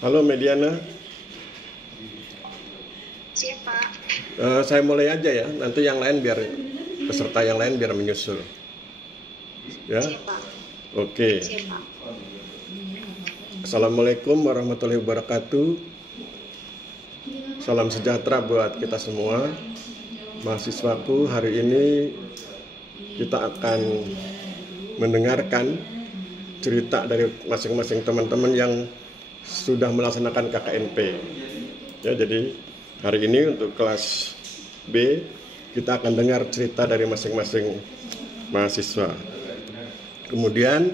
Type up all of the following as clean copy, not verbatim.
Halo Mediana. Siapa? Saya mulai aja ya, nanti yang lain biar peserta yang lain biar menyusul. Ya, Siapa? oke. Siapa? Assalamualaikum warahmatullahi wabarakatuh. Salam sejahtera buat kita semua. Mahasiswaku, hari ini kita akan mendengarkan cerita dari masing-masing teman-teman yang sudah melaksanakan KKNP. Ya, jadi hari ini untuk kelas B kita akan dengar cerita dari masing-masing mahasiswa. Kemudian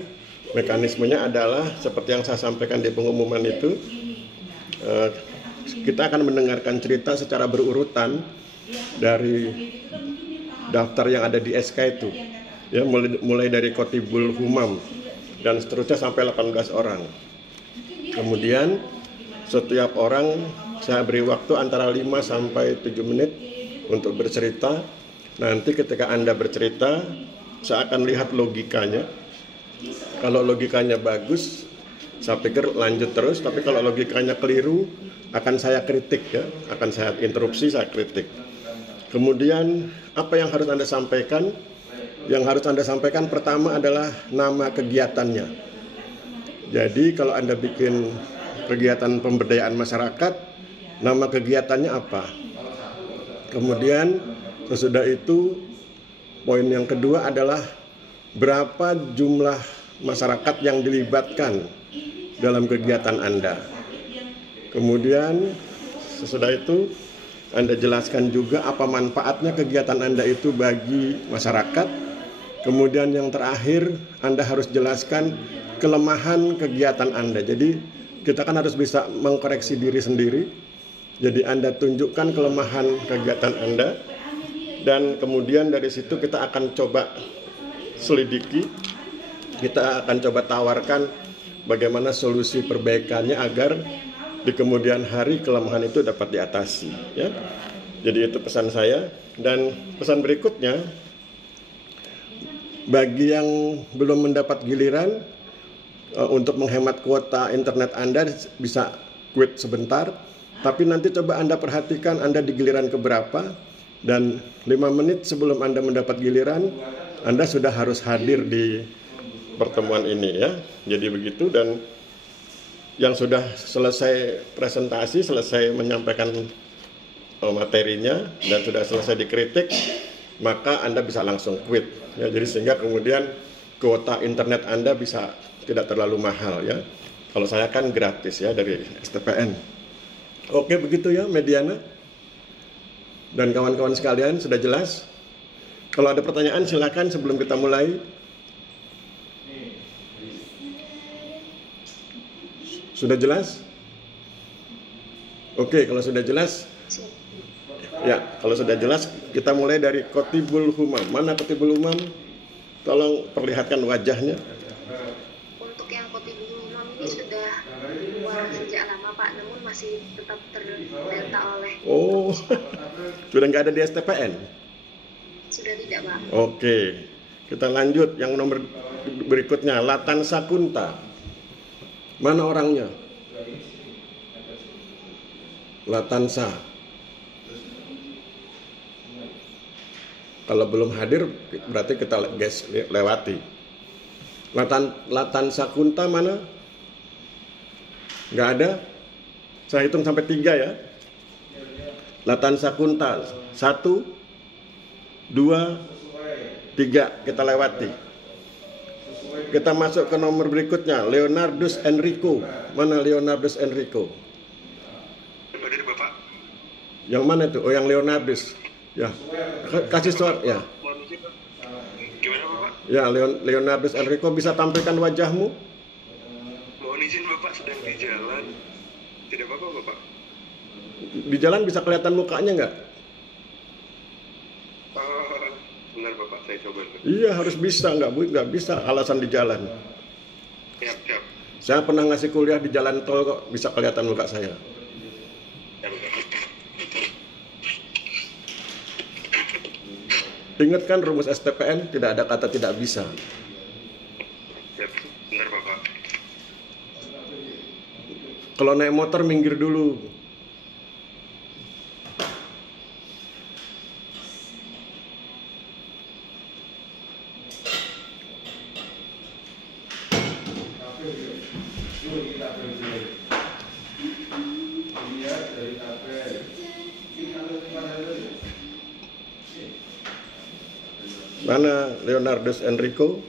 mekanismenya adalah seperti yang saya sampaikan di pengumuman itu, kita akan mendengarkan cerita secara berurutan dari daftar yang ada di SK itu, ya, mulai dari Kotibul Humam dan seterusnya sampai 18 orang. Kemudian setiap orang saya beri waktu antara 5 sampai 7 menit untuk bercerita. Nanti ketika Anda bercerita, saya akan lihat logikanya. Kalau logikanya bagus, saya pikir lanjut terus. Tapi kalau logikanya keliru, akan saya kritik, ya, akan saya interupsi, saya kritik. Kemudian apa yang harus Anda sampaikan? Yang harus Anda sampaikan pertama adalah nama kegiatannya. Jadi kalau Anda bikin kegiatan pemberdayaan masyarakat, nama kegiatannya apa? Kemudian sesudah itu poin yang kedua adalah berapa jumlah masyarakat yang dilibatkan dalam kegiatan Anda. Kemudian sesudah itu Anda jelaskan juga apa manfaatnya kegiatan Anda itu bagi masyarakat. Kemudian yang terakhir Anda harus jelaskan kelemahan kegiatan Anda. Jadi kita kan harus bisa mengkoreksi diri sendiri. Jadi Anda tunjukkan kelemahan kegiatan Anda, dan kemudian dari situ kita akan coba selidiki, kita akan coba tawarkan bagaimana solusi perbaikannya agar di kemudian hari kelemahan itu dapat diatasi, ya. Jadi itu pesan saya. Dan pesan berikutnya, bagi yang belum mendapat giliran, untuk menghemat kuota internet Anda bisa quit sebentar, tapi nanti coba Anda perhatikan Anda di giliran keberapa, dan 5 menit sebelum Anda mendapat giliran, Anda sudah harus hadir di pertemuan ini, ya. Jadi begitu. Dan yang sudah selesai presentasi, selesai menyampaikan materinya, dan sudah selesai dikritik, maka Anda bisa langsung quit, ya. Jadi sehingga kemudian kuota internet Anda bisa tidak terlalu mahal, ya. Kalau saya kan gratis, ya, dari STPN. Oke, begitu ya Mediana dan kawan-kawan sekalian, sudah jelas? Kalau ada pertanyaan silakan sebelum kita mulai. Sudah jelas? Oke, kalau sudah jelas, ya, kalau sudah jelas kita mulai dari Kotibul Humam. Mana Kotibul Humam? Tolong perlihatkan wajahnya. Untuk yang Kotibul Humam ini sudah keluar sejak lama Pak, namun masih tetap terdata oleh. Oh, sudah nggak ada di STPN? Sudah tidak Pak. Oke, kita lanjut yang nomor berikutnya, Latan Sakunta. Mana orangnya? Latansa. Kalau belum hadir berarti kita lewati. Latan Sakunta mana? Nggak ada? Saya hitung sampai 3 ya. Latan Sakunta 1, 2, 3 kita lewati. Kita masuk ke nomor berikutnya, Leonardus Enrico. Mana Leonardus Enrico? Dari Bapak. Yang mana itu? Oh, yang Leonardus. Ya, kasih suara ya. Gimana Bapak? Ya, Leonardus Enrico, bisa tampilkan wajahmu? Mohon izin Bapak, sedang di jalan. Tidak apa-apa Bapak. Di jalan bisa kelihatan mukanya nggak? Benar Bapak, saya coba. Iya, harus bisa. Nggak bisa alasan di jalan. Siap. Saya pernah ngasih kuliah di jalan tol kok, bisa kelihatan muka saya. Ya, Bapak. Ingat kan rumus STPN, tidak ada kata tidak bisa. Siap, benar Bapak. Kalau naik motor minggir dulu. Mana Leonardus Enrico?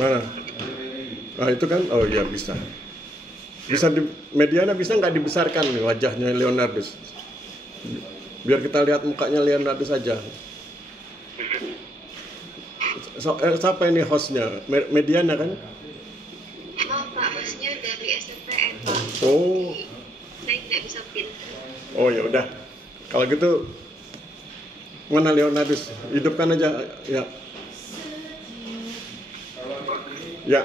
Mana? Ah itu kan, oh iya bisa. Bisa di Mediana bisa nggak dibesarkan nih wajahnya Leonardus? Biar kita lihat mukanya Leonardus saja. Siapa ini hostnya? Mediana kan? Oh Pak, hostnya dari SNPN Pak. Oh. Saya tidak bisa pin. Oh ya udah. Kalau gitu mana Leonardus? Hidupkan aja ya. Ya.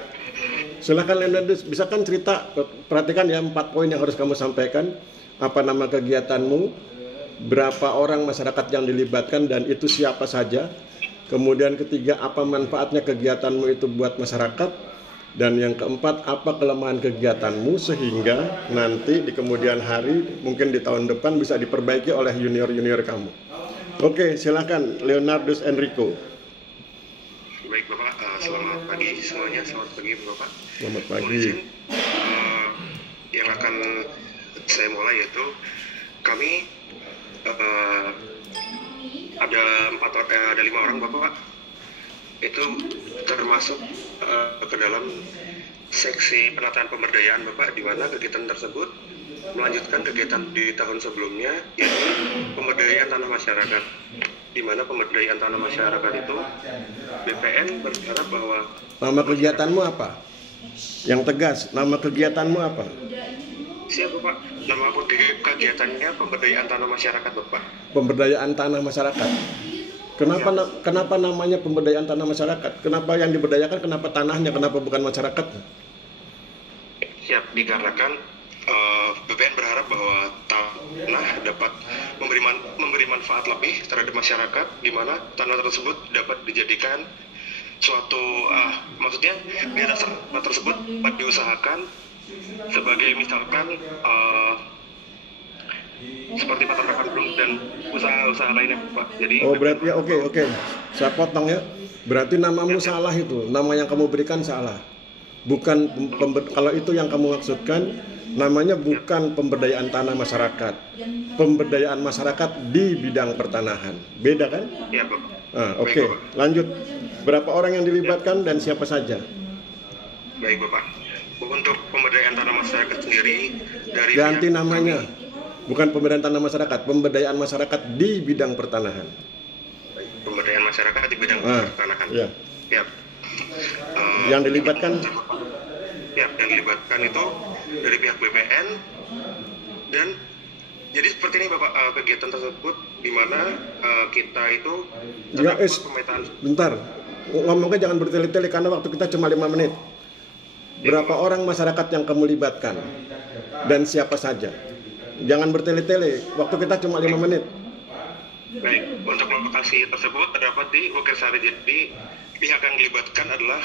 Silakan Leonardus, bisa kan cerita, perhatikan ya 4 poin yang harus kamu sampaikan. Apa nama kegiatanmu? Berapa orang masyarakat yang dilibatkan dan itu siapa saja? Kemudian ketiga, apa manfaatnya kegiatanmu itu buat masyarakat? Dan yang keempat, apa kelemahan kegiatanmu sehingga nanti di kemudian hari, mungkin di tahun depan bisa diperbaiki oleh junior-junior kamu. Oke, silakan Leonardus Enrico. Baik Bapak, selamat pagi semuanya, selamat pagi Bapak. Selamat pagi. Mohon izin, yang akan saya mulai yaitu kami ada 5 orang Bapak, itu termasuk ke dalam seksi penataan pemberdayaan Bapak, di mana kegiatan tersebut melanjutkan kegiatan di tahun sebelumnya, yaitu pemberdayaan tanah masyarakat, di mana pemberdayaan tanah masyarakat itu BPN berharap bahwa Nama kegiatanmu apa? Yang tegas, nama kegiatanmu apa? siap Bapak, nama kegiatannya pemberdayaan tanah masyarakat Bapak. Pemberdayaan tanah masyarakat. Kenapa namanya pemberdayaan tanah masyarakat? Kenapa yang diberdayakan? Kenapa tanahnya? Kenapa bukan masyarakat? Siap, dikarenakan BPN berharap bahwa tanah dapat memberi manfaat lebih terhadap masyarakat, di mana tanah tersebut dapat dijadikan suatu maksudnya di atas tanah tersebut dapat diusahakan sebagai misalkan seperti peternakan dan usaha-usaha lainnya Pak. Jadi Berarti ya oke. Saya potong ya. Berarti namamu salah itu. Nama yang kamu berikan salah. Bukan kalau itu yang kamu maksudkan, namanya bukan pemberdayaan tanah masyarakat. Pemberdayaan masyarakat di bidang pertanahan. Beda kan? ya Pak. Oke. Lanjut. Berapa orang yang dilibatkan dan siapa saja? Baik Bapak. Untuk pemberdayaan tanah masyarakat sendiri dari Ganti namanya. Bukan pemberdayaan tanah masyarakat, pemberdayaan masyarakat di bidang pertanahan. Pemberdayaan masyarakat di bidang pertanahan. Iya. Ya. Yang dilibatkan? Ya, yang dilibatkan itu dari pihak BPN dan jadi seperti ini Bapak, kegiatan tersebut di mana kita itu pemetaan. Bentar, ngomongnya jangan bertele-tele karena waktu kita cuma 5 menit. Berapa orang masyarakat yang kamu libatkan dan siapa saja? Jangan bertele-tele, waktu kita cuma 5 menit. Baik, untuk lokasi tersebut terdapat di Wokirsari. Jadi pihak yang dilibatkan adalah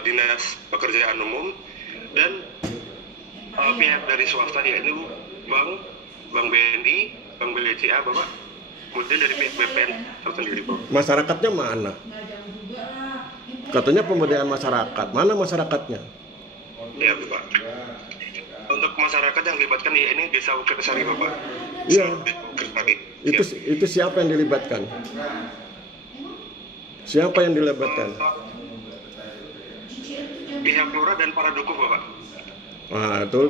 Dinas Pekerjaan Umum dan pihak dari swasta, yaitu Bank BNI, Bank BCA Bapak, kemudian dari pihak BPN tersendiri Bapak. Masyarakatnya mana? Katanya pemberdayaan masyarakat, mana masyarakatnya? Ya Bapak. Untuk masyarakat yang dilibatkan ya ini Desa Wokirsari Bapak. Iya. Wokirsari. Itu siapa yang dilibatkan? Siapa yang dilibatkan? Pihak lurah dan para dukuh Bapak. Nah, itu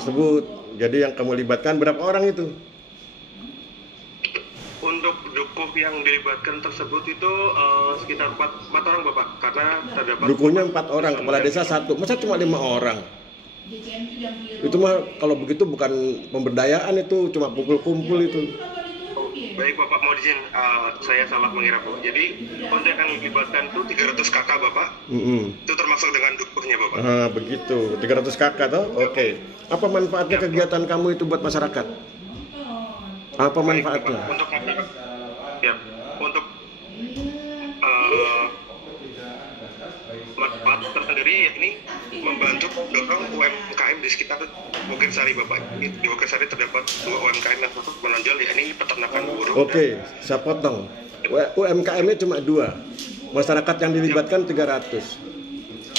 tersebut. Jadi yang kamu libatkan berapa orang itu? Untuk dukuh yang dilibatkan tersebut itu sekitar 4 orang Bapak, karena terdapat Dukuhnya 4 orang, kepala desa 1. Masa cuma 5 orang? Itu mah kalau begitu bukan pemberdayaan, itu cuma kumpul-kumpul itu. Baik Bapak, mau izin saya salah mengira Bu. Jadi untuk yang dilibatkan itu 300 kakak Bapak, itu termasuk dengan dukuhnya Bapak. Begitu, 300 kakak toh? Oke. Apa manfaatnya kegiatan kamu itu buat masyarakat? Apa manfaatnya? Bapak, untuk masyarakat, ya, untuk uh, manfaat tersendiri yakni membantu dorong UMKM di sekitar Bukit Sari Bapak. Di Bukit Sari terdapat 2 UMKM yang cukup menonjol yakni peternakan burung. Oke, saya potong. UMKM-nya cuma 2. Masyarakat yang dilibatkan 300.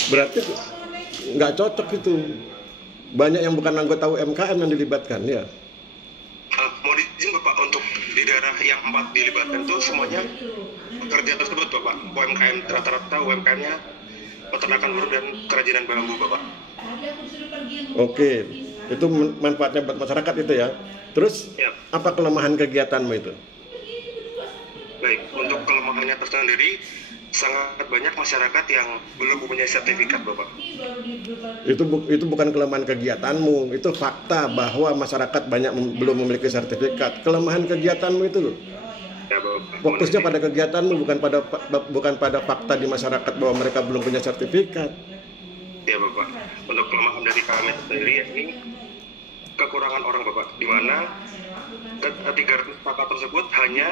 Berarti nggak cocok itu. Banyak yang bukan anggota UMKM yang dilibatkan, ya. Mau izin Bapak, untuk di daerah yang 4 dilibatkan itu semuanya pekerja tersebut Bapak. UMKM rata-rata UMKM-nya peternakan burung dan kerajinan bambu Bapak. Oke, itu manfaatnya buat masyarakat itu ya. Terus Ya. apa kelemahan kegiatanmu itu? Baik, untuk kelemahannya tersendiri sangat banyak masyarakat yang belum mempunyai sertifikat Bapak. Itu bukan kelemahan kegiatanmu, itu fakta bahwa masyarakat banyak belum memiliki sertifikat. Kelemahan kegiatanmu itu loh. Ya Bapak. Fokusnya pada kegiatanmu, bukan pada fakta di masyarakat bahwa mereka belum punya sertifikat. Ya Bapak, untuk kelemahan dari kami sendiri yakni kekurangan orang Bapak, di mana 300 kakak tersebut hanya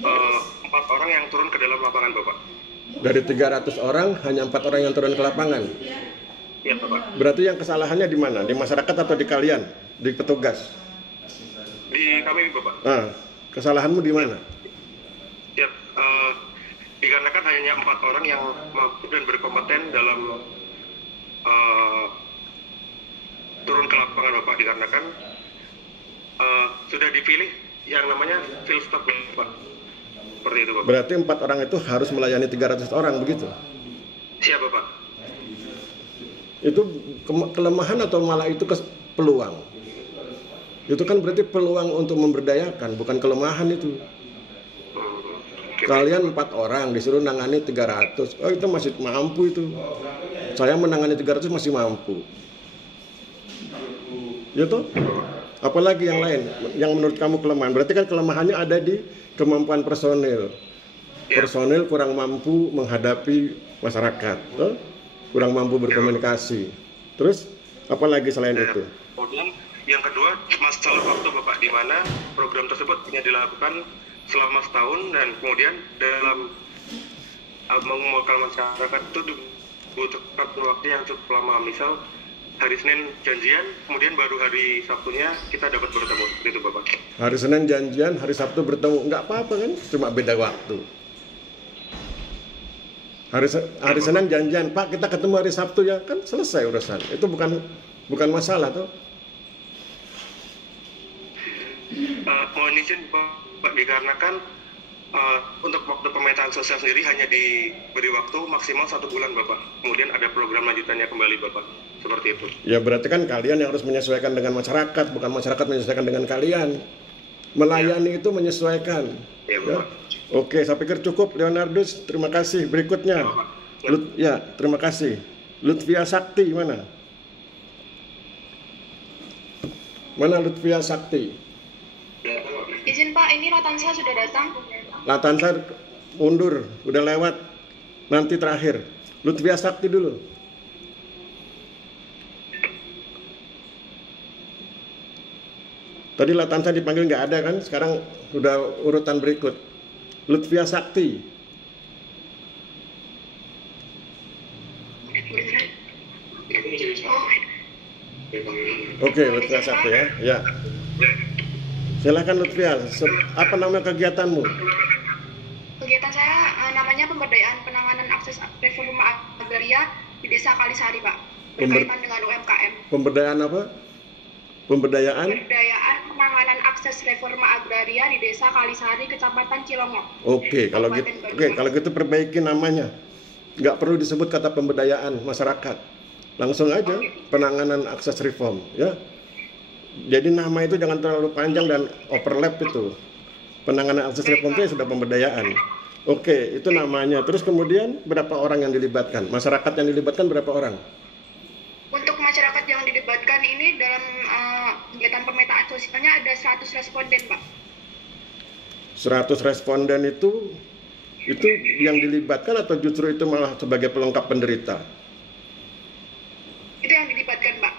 4 orang yang turun ke dalam lapangan Bapak. Dari 300 orang, hanya 4 orang yang turun ke lapangan. Ya Bapak. Berarti yang kesalahannya di mana? Di masyarakat atau di kalian? Di petugas? Di kami Bapak. Nah, kesalahanmu di mana? Ya, dikarenakan hanya 4 orang yang mampu dan berkompeten dalam turun ke lapangan Bapak, dikarenakan sudah dipilih yang namanya field staff Bapak. Seperti itu Bapak. Berarti 4 orang itu harus melayani 300 orang begitu? Siap Bapak. Itu kelemahan atau malah itu peluang? Itu kan berarti peluang untuk memberdayakan, bukan kelemahan itu. Oke, Kalian 4 orang disuruh nangani 300. Oh, itu masih mampu itu. Saya menangani 300 masih mampu. Ya toh? Apalagi yang lain yang menurut kamu kelemahan? Berarti kan kelemahannya ada di kemampuan personil. Personil kurang mampu menghadapi masyarakat, toh? Kurang mampu berkomunikasi. Terus apalagi selain itu? Kemudian yang kedua masalah waktu Bapak, di mana program tersebut hanya dilakukan selama setahun dan kemudian dalam mengumpulkan masyarakat itu dibutuhkan waktu yang cukup lama. Misal hari Senin janjian, kemudian baru hari Sabtunya kita dapat bertemu, itu Bapak. Hari Senin janjian, hari Sabtu bertemu, nggak apa-apa kan? Cuma beda waktu. Hari Senin janjian, Pak kita ketemu hari Sabtu ya, kan selesai urusan. Itu bukan masalah tuh. Mohon izin Pak, dikarenakan untuk waktu pemetaan sosial sendiri hanya diberi waktu maksimal 1 bulan Bapak. Kemudian ada program lanjutannya kembali Bapak. Seperti itu. Ya berarti kan kalian yang harus menyesuaikan dengan masyarakat, bukan masyarakat menyesuaikan dengan kalian. Melayani itu menyesuaikan. Ya Bapak. Oke, saya pikir cukup Leonardus. Terima kasih. Berikutnya. Ya, terima kasih. Lutfia Sakti mana? Mana Lutfia Sakti? Izin Pak, ini Latansa sudah datang. Latansa mundur, udah lewat. Nanti terakhir. Lutfia Sakti dulu. Tadi Latansa dipanggil nggak ada kan? Sekarang udah urutan berikut. Lutfia Sakti. Oke, Lutfia Sakti ya. Ya. Silakan Lutfia. Apa nama kegiatanmu? Kegiatan saya namanya pemberdayaan penanganan akses reforma agraria di Desa Kalisari, Pak. Berkaitan dengan UMKM. Pemberdayaan apa? Pemberdayaan penanganan akses reforma agraria di Desa Kalisari, Kecamatan Cilongok. Oke, kalau gitu perbaiki namanya. Nggak perlu disebut kata pemberdayaan masyarakat. Langsung aja penanganan akses reform, ya. Jadi nama itu jangan terlalu panjang dan overlap itu. Penanganan akses reform itu sudah pemberdayaan. Oke, itu namanya. Terus kemudian berapa orang yang dilibatkan? Masyarakat yang dilibatkan berapa orang? Untuk masyarakat yang dilibatkan ini dalam kegiatan pemetaan sosialnya ada 100 responden, Pak. 100 responden itu yang dilibatkan atau justru itu malah sebagai pelengkap penderita? Itu yang dilibatkan, Pak.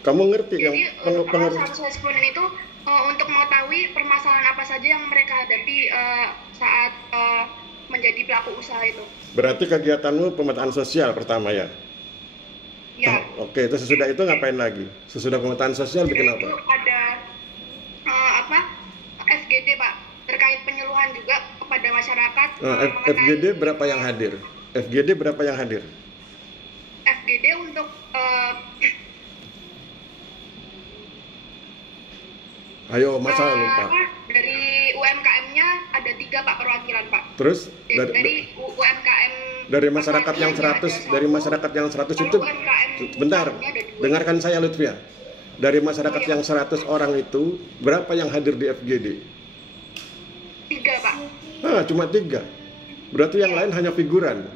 Kamu ngerti yang Jadi pengertian? 100 responden itu untuk mengetahui permasalahan apa saja yang mereka hadapi saat menjadi pelaku usaha itu. Berarti kegiatanmu pemetaan sosial pertama ya? Ya. Oke, itu sesudah itu ngapain lagi? Sesudah pemetaan sosial bikin Itu apa? ada FGD, Pak, terkait penyuluhan juga kepada masyarakat. FGD berapa yang hadir? FGD berapa yang hadir? FGD untuk Ayo, masa lupa. dari UMKM-nya ada 3, Pak, perwakilan, Pak. Terus Dari UMKM dari masyarakat yang 100, dari masyarakat yang 100 itu, bentar, dengarkan saya Lutfia. Dari masyarakat yang 100 orang itu, berapa yang hadir di FGD? 3, Pak. Cuma 3. Berarti yang lain hanya figuran.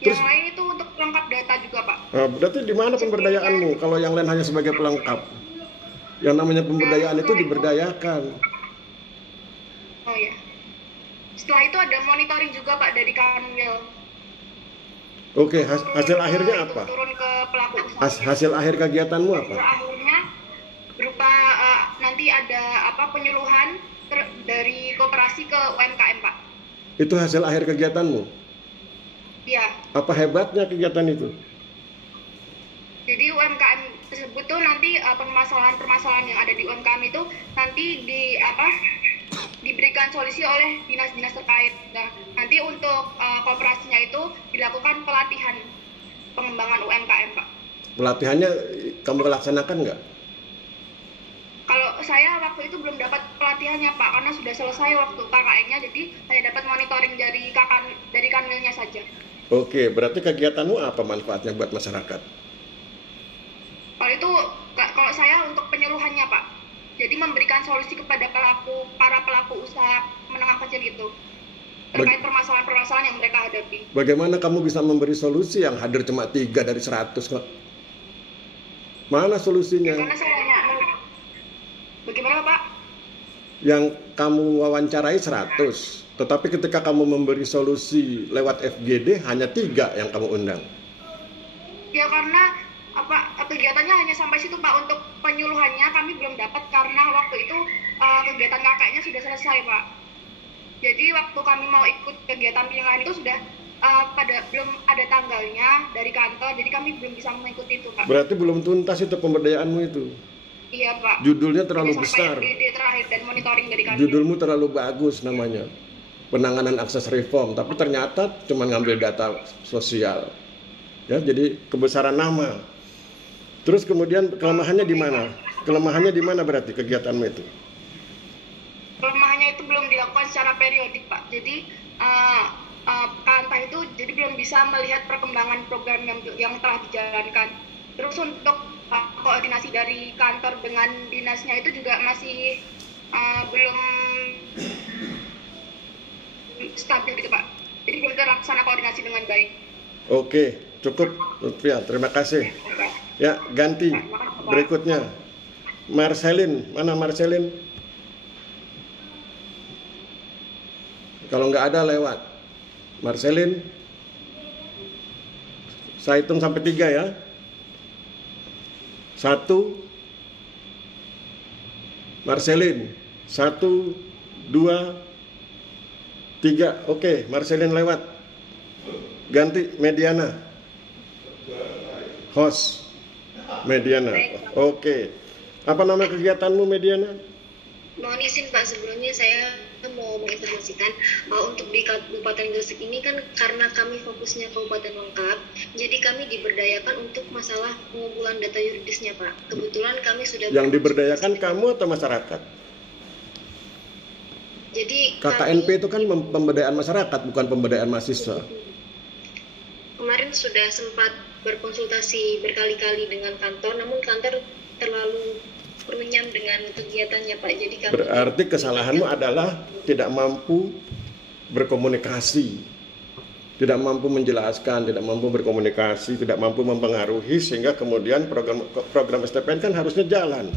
Yang lain itu untuk pelengkap data juga, Pak. Berarti di mana pemberdayaanmu kalau yang lain hanya sebagai pelengkap? Yang namanya pemberdayaan itu diberdayakan. Oh ya. Setelah itu ada monitoring juga, Pak, dari Kanwil. Oke, hasil akhirnya apa? Turun ke pelaku usaha. Hasil akhir kegiatanmu apa? Akhirnya berupa nanti ada penyuluhan dari koperasi ke UMKM, Pak. Itu hasil akhir kegiatanmu? Iya. Apa hebatnya kegiatan itu? Jadi UMKM tersebut tuh nanti permasalahan-permasalahan yang ada di UMKM itu nanti diberikan solusi oleh dinas-dinas terkait. Nah, nanti untuk koperasinya itu dilakukan pelatihan pengembangan UMKM, Pak. Pelatihannya kamu laksanakan nggak? Kalau saya waktu itu belum dapat pelatihannya, Pak, karena sudah selesai waktu KKN-nya, jadi saya dapat monitoring dari Kanwilnya saja. Oke, berarti kegiatanmu apa manfaatnya buat masyarakat? Kalau saya untuk penyuluhannya, Pak. Jadi memberikan solusi kepada para pelaku usaha menengah kecil gitu. Terkait permasalahan-permasalahan yang mereka hadapi. Bagaimana kamu bisa memberi solusi yang hadir cuma 3 dari 100 kok? Mana solusinya? Karena saya bagaimana, Pak? Yang kamu wawancarai 100, tetapi ketika kamu memberi solusi lewat FGD hanya 3 yang kamu undang. Ya karena kegiatannya hanya sampai situ, Pak. Untuk penyuluhannya kami belum dapat karena waktu itu kegiatan KKN-nya sudah selesai, Pak. Jadi waktu kami mau ikut kegiatan penyuluhan itu sudah belum ada tanggalnya dari kantor, jadi kami belum bisa mengikuti itu, Pak. Berarti belum tuntas itu pemberdayaanmu itu? Iya, Pak. Judulnya terlalu sampai besar. terakhir dan monitoring dari kami. Judulmu terlalu bagus namanya, penanganan akses reform, tapi ternyata cuma ngambil data sosial. Ya, jadi kebesaran nama. Terus kemudian kelemahannya di mana? Kelemahannya di mana berarti kegiatanmu itu? Kelemahannya itu belum dilakukan secara periodik, Pak. Jadi Kanta itu jadi belum bisa melihat perkembangan program yang telah dijalankan. Terus untuk koordinasi dari kantor dengan dinasnya itu juga masih belum stabil gitu, Pak. Jadi belum terlaksana koordinasi dengan baik. Oke, cukup Lutfia, terima kasih. Ya, ganti berikutnya. Marcelin, mana Marcelin? Kalau nggak ada lewat. Marcelin, saya hitung sampai 3 ya. 1, Marcelin, 1, 2, 3. Oke, Marcelin lewat. Ganti Mediana. Host Mediana. Oke. Apa nama kegiatanmu, Mediana? Mohon izin, Pak, sebelumnya saya mau menginformasikan untuk di Kabupaten Gresik ini kan karena kami fokusnya kabupaten lengkap, jadi kami diberdayakan untuk masalah pengumpulan data yuridisnya, Pak. Kebetulan kami sudah yang diberdayakan kamu atau masyarakat? Jadi KKNP itu kan pemberdayaan masyarakat, bukan pemberdayaan mahasiswa. Kemarin sudah sempat berkonsultasi berkali-kali dengan kantor, namun kantor terlalu runyam dengan kegiatannya, Pak. Jadi kami berarti kesalahanmu adalah tidak mampu berkomunikasi, tidak mampu menjelaskan, tidak mampu berkomunikasi, tidak mampu mempengaruhi, sehingga kemudian program STPN kan harusnya jalan.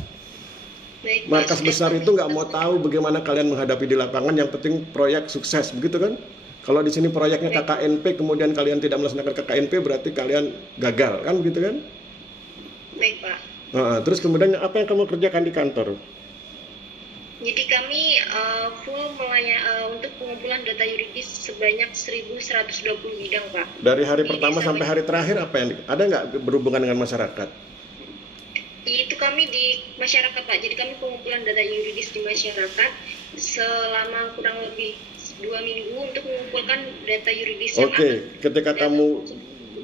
Baik, Pak. Markas Sudah besar kami itu nggak mau lakukan. tahu bagaimana kalian menghadapi di lapangan, yang penting proyek sukses, begitu kan? Kalau di sini proyeknya KKNP, kemudian kalian tidak melaksanakan KKNP, berarti kalian gagal, kan begitu kan? Baik, Pak. Terus kemudian apa yang kamu kerjakan di kantor? Jadi kami full untuk pengumpulan data yuridis sebanyak 1.120 bidang, Pak. Dari hari Di pertama desa sampai hari terakhir apa yang ada nggak berhubungan dengan masyarakat? Itu kami di masyarakat, Pak. Jadi kami pengumpulan data yuridis di masyarakat selama kurang lebih 2 minggu untuk mengumpulkan data yuridis yang Oke, ketika kamu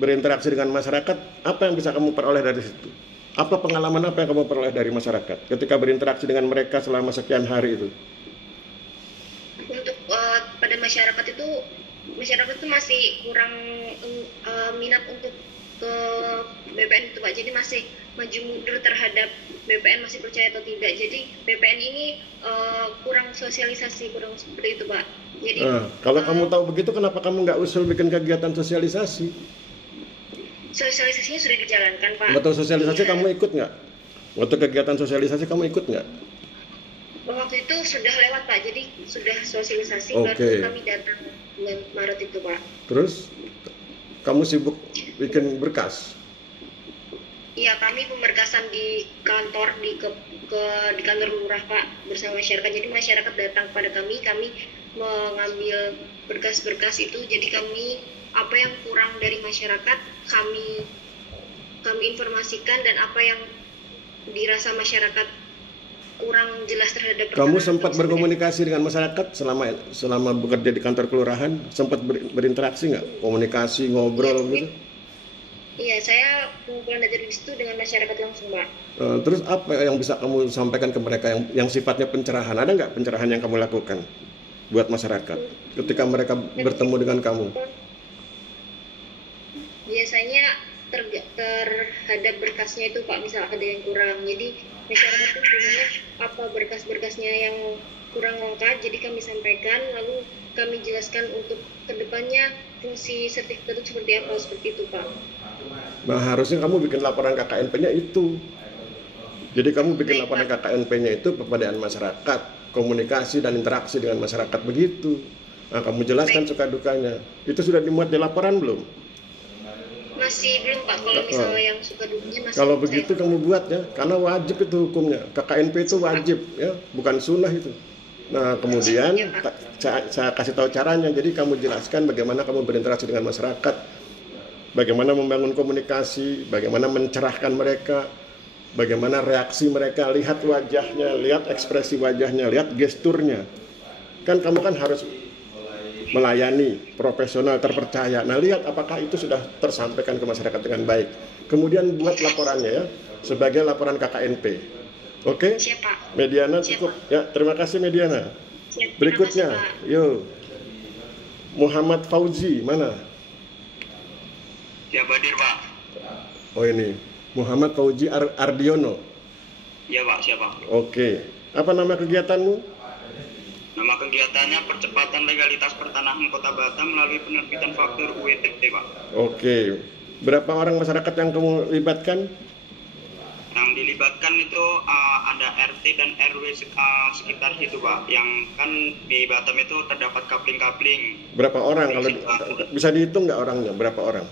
berinteraksi dengan masyarakat, apa yang bisa kamu peroleh dari situ? Apa pengalaman apa yang kamu peroleh dari masyarakat ketika berinteraksi dengan mereka selama sekian hari itu? untuk pada masyarakat itu masih kurang minat untuk ke BPN itu, Pak. Jadi masih maju mundur terhadap BPN, masih percaya atau tidak. Jadi BPN ini kurang sosialisasi, kurang seperti itu, Pak. Jadi Kalau kamu tahu begitu, kenapa kamu nggak usul bikin kegiatan sosialisasi? sosialisasinya sudah dijalankan, Pak. Waktu sosialisasi Iya. kamu ikut nggak? Waktu kegiatan sosialisasi kamu ikut nggak? Waktu itu sudah lewat, Pak. Jadi sudah sosialisasi, Oke. baru kami datang bulan Maret itu, Pak. Terus kamu sibuk bikin berkas? Iya, kami pemberkasan di kantor di kantor lurah, Pak, bersama masyarakat. Jadi masyarakat datang pada kami mengambil berkas-berkas itu. Jadi kami apa yang kurang dari masyarakat kami informasikan, dan apa yang dirasa masyarakat kurang jelas terhadap Kamu perkara sempat tersebut. berkomunikasi dengan masyarakat selama bekerja di kantor kelurahan? Sempat berinteraksi nggak? Komunikasi, ngobrol gitu? Iya, saya pengumpulan data yuridis itu dengan masyarakat langsung, Pak. Terus apa yang bisa kamu sampaikan ke mereka yang sifatnya pencerahan? Ada nggak pencerahan yang kamu lakukan buat masyarakat ketika mereka bertemu dengan kamu? Biasanya terhadap berkasnya itu, Pak, misal ada yang kurang. Jadi masyarakat itu sebenarnya apa berkas-berkasnya yang kurang lengkap, jadi kami sampaikan, lalu kami jelaskan untuk kedepannya fungsi sertifikat itu seperti apa, seperti itu, Pak. Nah, harusnya kamu bikin laporan KKNP-nya itu. Jadi kamu bikin laporan KKNP-nya itu pemberdayaan masyarakat, komunikasi dan interaksi dengan masyarakat, begitu. Nah, kamu jelaskan suka dukanya. Itu sudah dimuat di laporan belum? Masih belum, Pak. Kalau misalnya yang suka dukanya masih. Kalau begitu kamu buat ya, karena wajib itu hukumnya. KKNP itu wajib ya, bukan sunnah itu. Nah, kemudian saya kasih tahu caranya. Jadi kamu jelaskan bagaimana kamu berinteraksi dengan masyarakat, bagaimana membangun komunikasi, bagaimana mencerahkan mereka, bagaimana reaksi mereka, lihat wajahnya, lihat ekspresi wajahnya, lihat gesturnya. Kan kamu kan harus melayani, profesional, terpercaya. Nah, lihat apakah itu sudah tersampaikan ke masyarakat dengan baik. Kemudian buat laporannya ya, sebagai laporan KKNP. Oke? Siap, Pak. Mediana Siap, cukup. Ya, terima kasih Mediana. Siap. Berikutnya, Terima kasih, Pak. yo. Muhammad Fauzi, mana? Ya, Badir, Pak. Oh, ini. Muhammad Fauzi Ardiono. Ya, Pak, siapa? Oke. Apa nama kegiatanmu? Nama kegiatannya percepatan legalitas pertanahan Kota Batam melalui penerbitan faktur UETT, Pak. Oke. Berapa orang masyarakat yang kamu libatkan? Yang dilibatkan itu ada RT dan RW sekitar situ, Pak. Yang kan di Batam itu terdapat kapling-kapling. Berapa orang? Kalau bisa dihitung nggak orangnya? Berapa orang?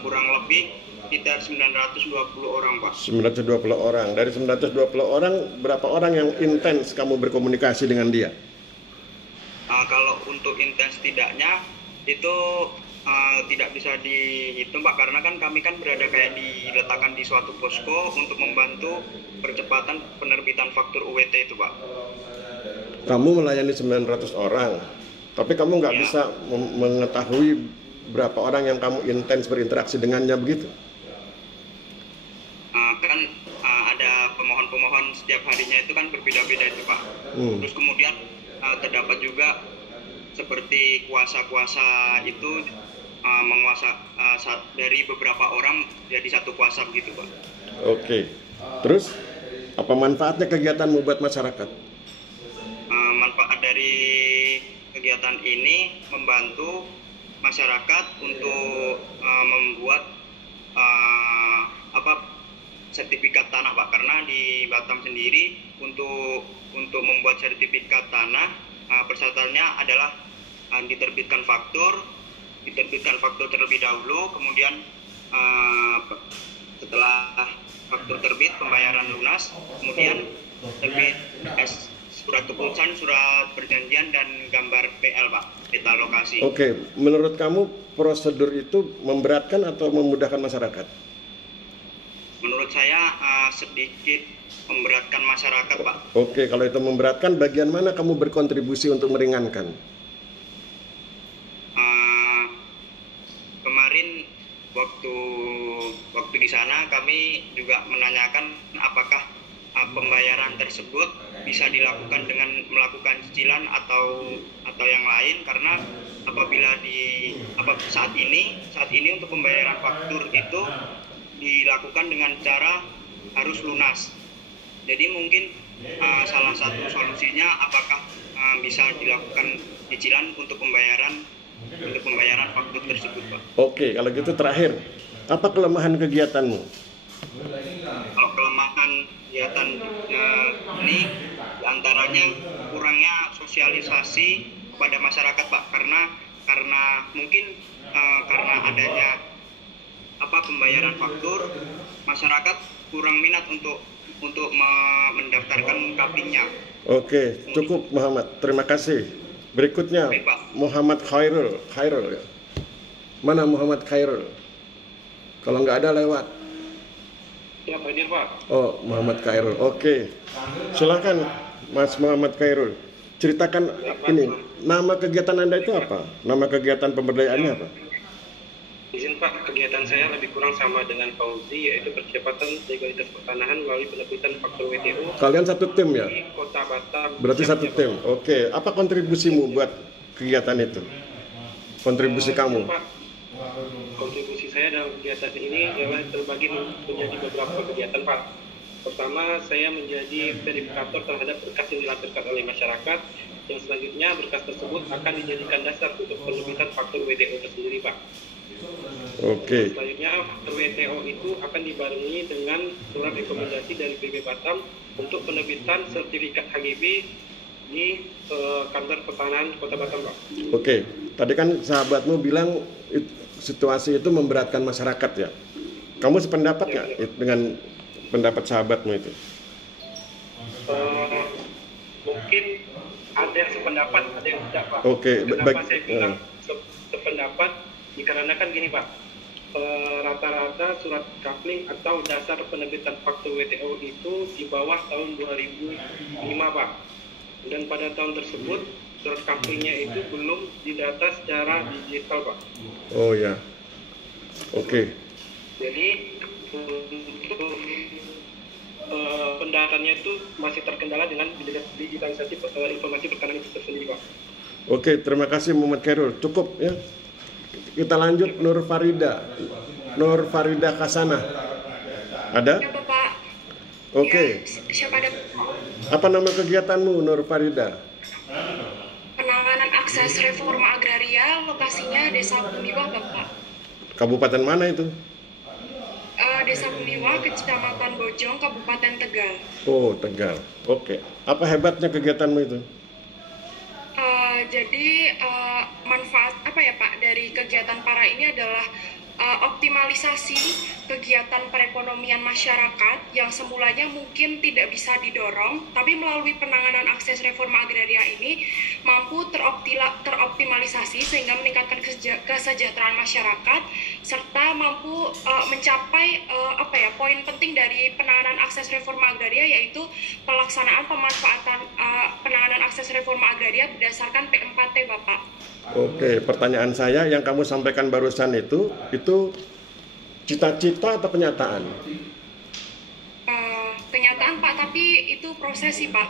Kurang lebih sekitar 920 orang, Pak. 920 orang. Dari 920 orang, berapa orang yang intens kamu berkomunikasi dengan dia? Kalau untuk intens tidaknya itu tidak bisa dihitung, Pak, karena kan kami kan berada kayak diletakkan di suatu posko untuk membantu percepatan penerbitan faktur UET itu, Pak. Kamu melayani 900 orang, tapi kamu nggak Ya. bisa mengetahui berapa orang yang kamu intens berinteraksi dengannya, begitu? Kan ada pemohon-pemohon setiap harinya itu kan berbeda-beda itu, Pak. Terus kemudian terdapat juga seperti kuasa-kuasa itu dari beberapa orang jadi satu kuasa begitu, Pak. Oke. Terus apa manfaatnya kegiatanmu buat masyarakat? Manfaat dari kegiatan ini membantu masyarakat untuk membuat sertifikat tanah Pak, karena di Batam sendiri untuk membuat sertifikat tanah persyaratannya adalah diterbitkan faktur terlebih dahulu, kemudian setelah faktur terbit pembayaran lunas, kemudian terbit surat keputusan, surat perjanjian, dan gambar PL Pak, peta lokasi. Oke, menurut kamu prosedur itu memberatkan atau memudahkan masyarakat? Menurut saya sedikit memberatkan masyarakat Pak. Oke, kalau itu memberatkan, bagian mana kamu berkontribusi untuk meringankan? Kemarin waktu di sana kami juga menanyakan apakah pembayaran tersebut bisa dilakukan dengan melakukan cicilan atau yang lain, karena apabila saat ini untuk pembayaran faktur itu dilakukan dengan cara harus lunas. Jadi mungkin salah satu solusinya apakah bisa dilakukan cicilan untuk pembayaran faktur tersebut Pak. Oke, kalau gitu terakhir, apa kelemahan kegiatanmu? Kalau kelemahan kegiatan ini diantaranya kurangnya sosialisasi kepada masyarakat Pak, karena mungkin karena adanya pembayaran faktur, masyarakat kurang minat untuk mendaftarkan kapingnya. Oke, cukup Muhammad, terima kasih. Berikutnya Muhammad Khairul. Mana Muhammad Khairul? Kalau nggak ada lewat. Ya, hadir Pak. Oh, Muhammad Khairul. Oke, silakan Mas Muhammad Khairul. Ceritakan ini, nama kegiatan Anda itu apa? Nama kegiatan pemberdayaannya apa? Izin Pak, kegiatan saya lebih kurang sama dengan Pak Uzi, yaitu percepatan legalitas pertanahan melalui penerbitan faktur WTO. Kalian satu tim ya? Di Kota Batam. Berarti satu tim. Oke, apa kontribusimu buat kegiatan itu? Kontribusi kamu? Pak, kontribusi saya dalam kegiatan ini adalah terbagi menjadi beberapa kegiatan Pak. Pertama, saya menjadi verifikator terhadap berkas yang dilampirkan oleh masyarakat, yang selanjutnya berkas tersebut akan dijadikan dasar untuk penerbitan faktur WTO tersendiri Pak. Oke. Selanjutnya, faktur WTO itu akan dibarengi dengan surat rekomendasi dari PB Batam untuk penerbitan sertifikat HGB di kantor pertanahan Kota Batam Pak. Oke, tadi kan sahabatmu bilang situasi itu memberatkan masyarakat ya. Kamu sependapat nggak dengan pendapat sahabatmu itu? Mungkin ada yang sependapat, ada yang tidak Pak. Oke, Kenapa saya bilang sependapat? Dikarenakan gini Pak, rata-rata surat kapling atau dasar penerbitan faktur WTO itu di bawah tahun 2005 Pak. Dan pada tahun tersebut surat kaplingnya itu belum didata secara digital Pak. Oh ya, oke. Jadi untuk pendataannya itu masih terkendala dengan digitalisasi informasi pertanahan itu tersendiri Pak. Oke, terima kasih Muhammad Khairul. Cukup ya. Kita lanjut Nur Farida Kasana. Ada? Ya Bapak. Oke. Ya, siapa ada? Apa nama kegiatanmu Nur Farida? Penanganan akses reforma agraria, lokasinya Desa Bumiwah Bapak. Kabupaten mana itu? Desa Bumiwah, Kecamatan Bojong, Kabupaten Tegal. Oh, Tegal. Oke. Apa hebatnya kegiatanmu itu? Jadi manfaat apa ya Pak dari kegiatan para ini adalah optimalisasi kegiatan perekonomian masyarakat yang semulanya mungkin tidak bisa didorong, tapi melalui penanganan akses reforma agraria ini mampu teroptimalisasi sehingga meningkatkan kesejahteraan masyarakat serta mampu mencapai poin penting dari penanganan akses reforma agraria, yaitu pelaksanaan pemanfaatan penanganan akses reforma agraria berdasarkan P4T Bapak. Oke, pertanyaan saya yang kamu sampaikan barusan itu cita-cita atau kenyataan? Kenyataan Pak, tapi itu proses sih Pak,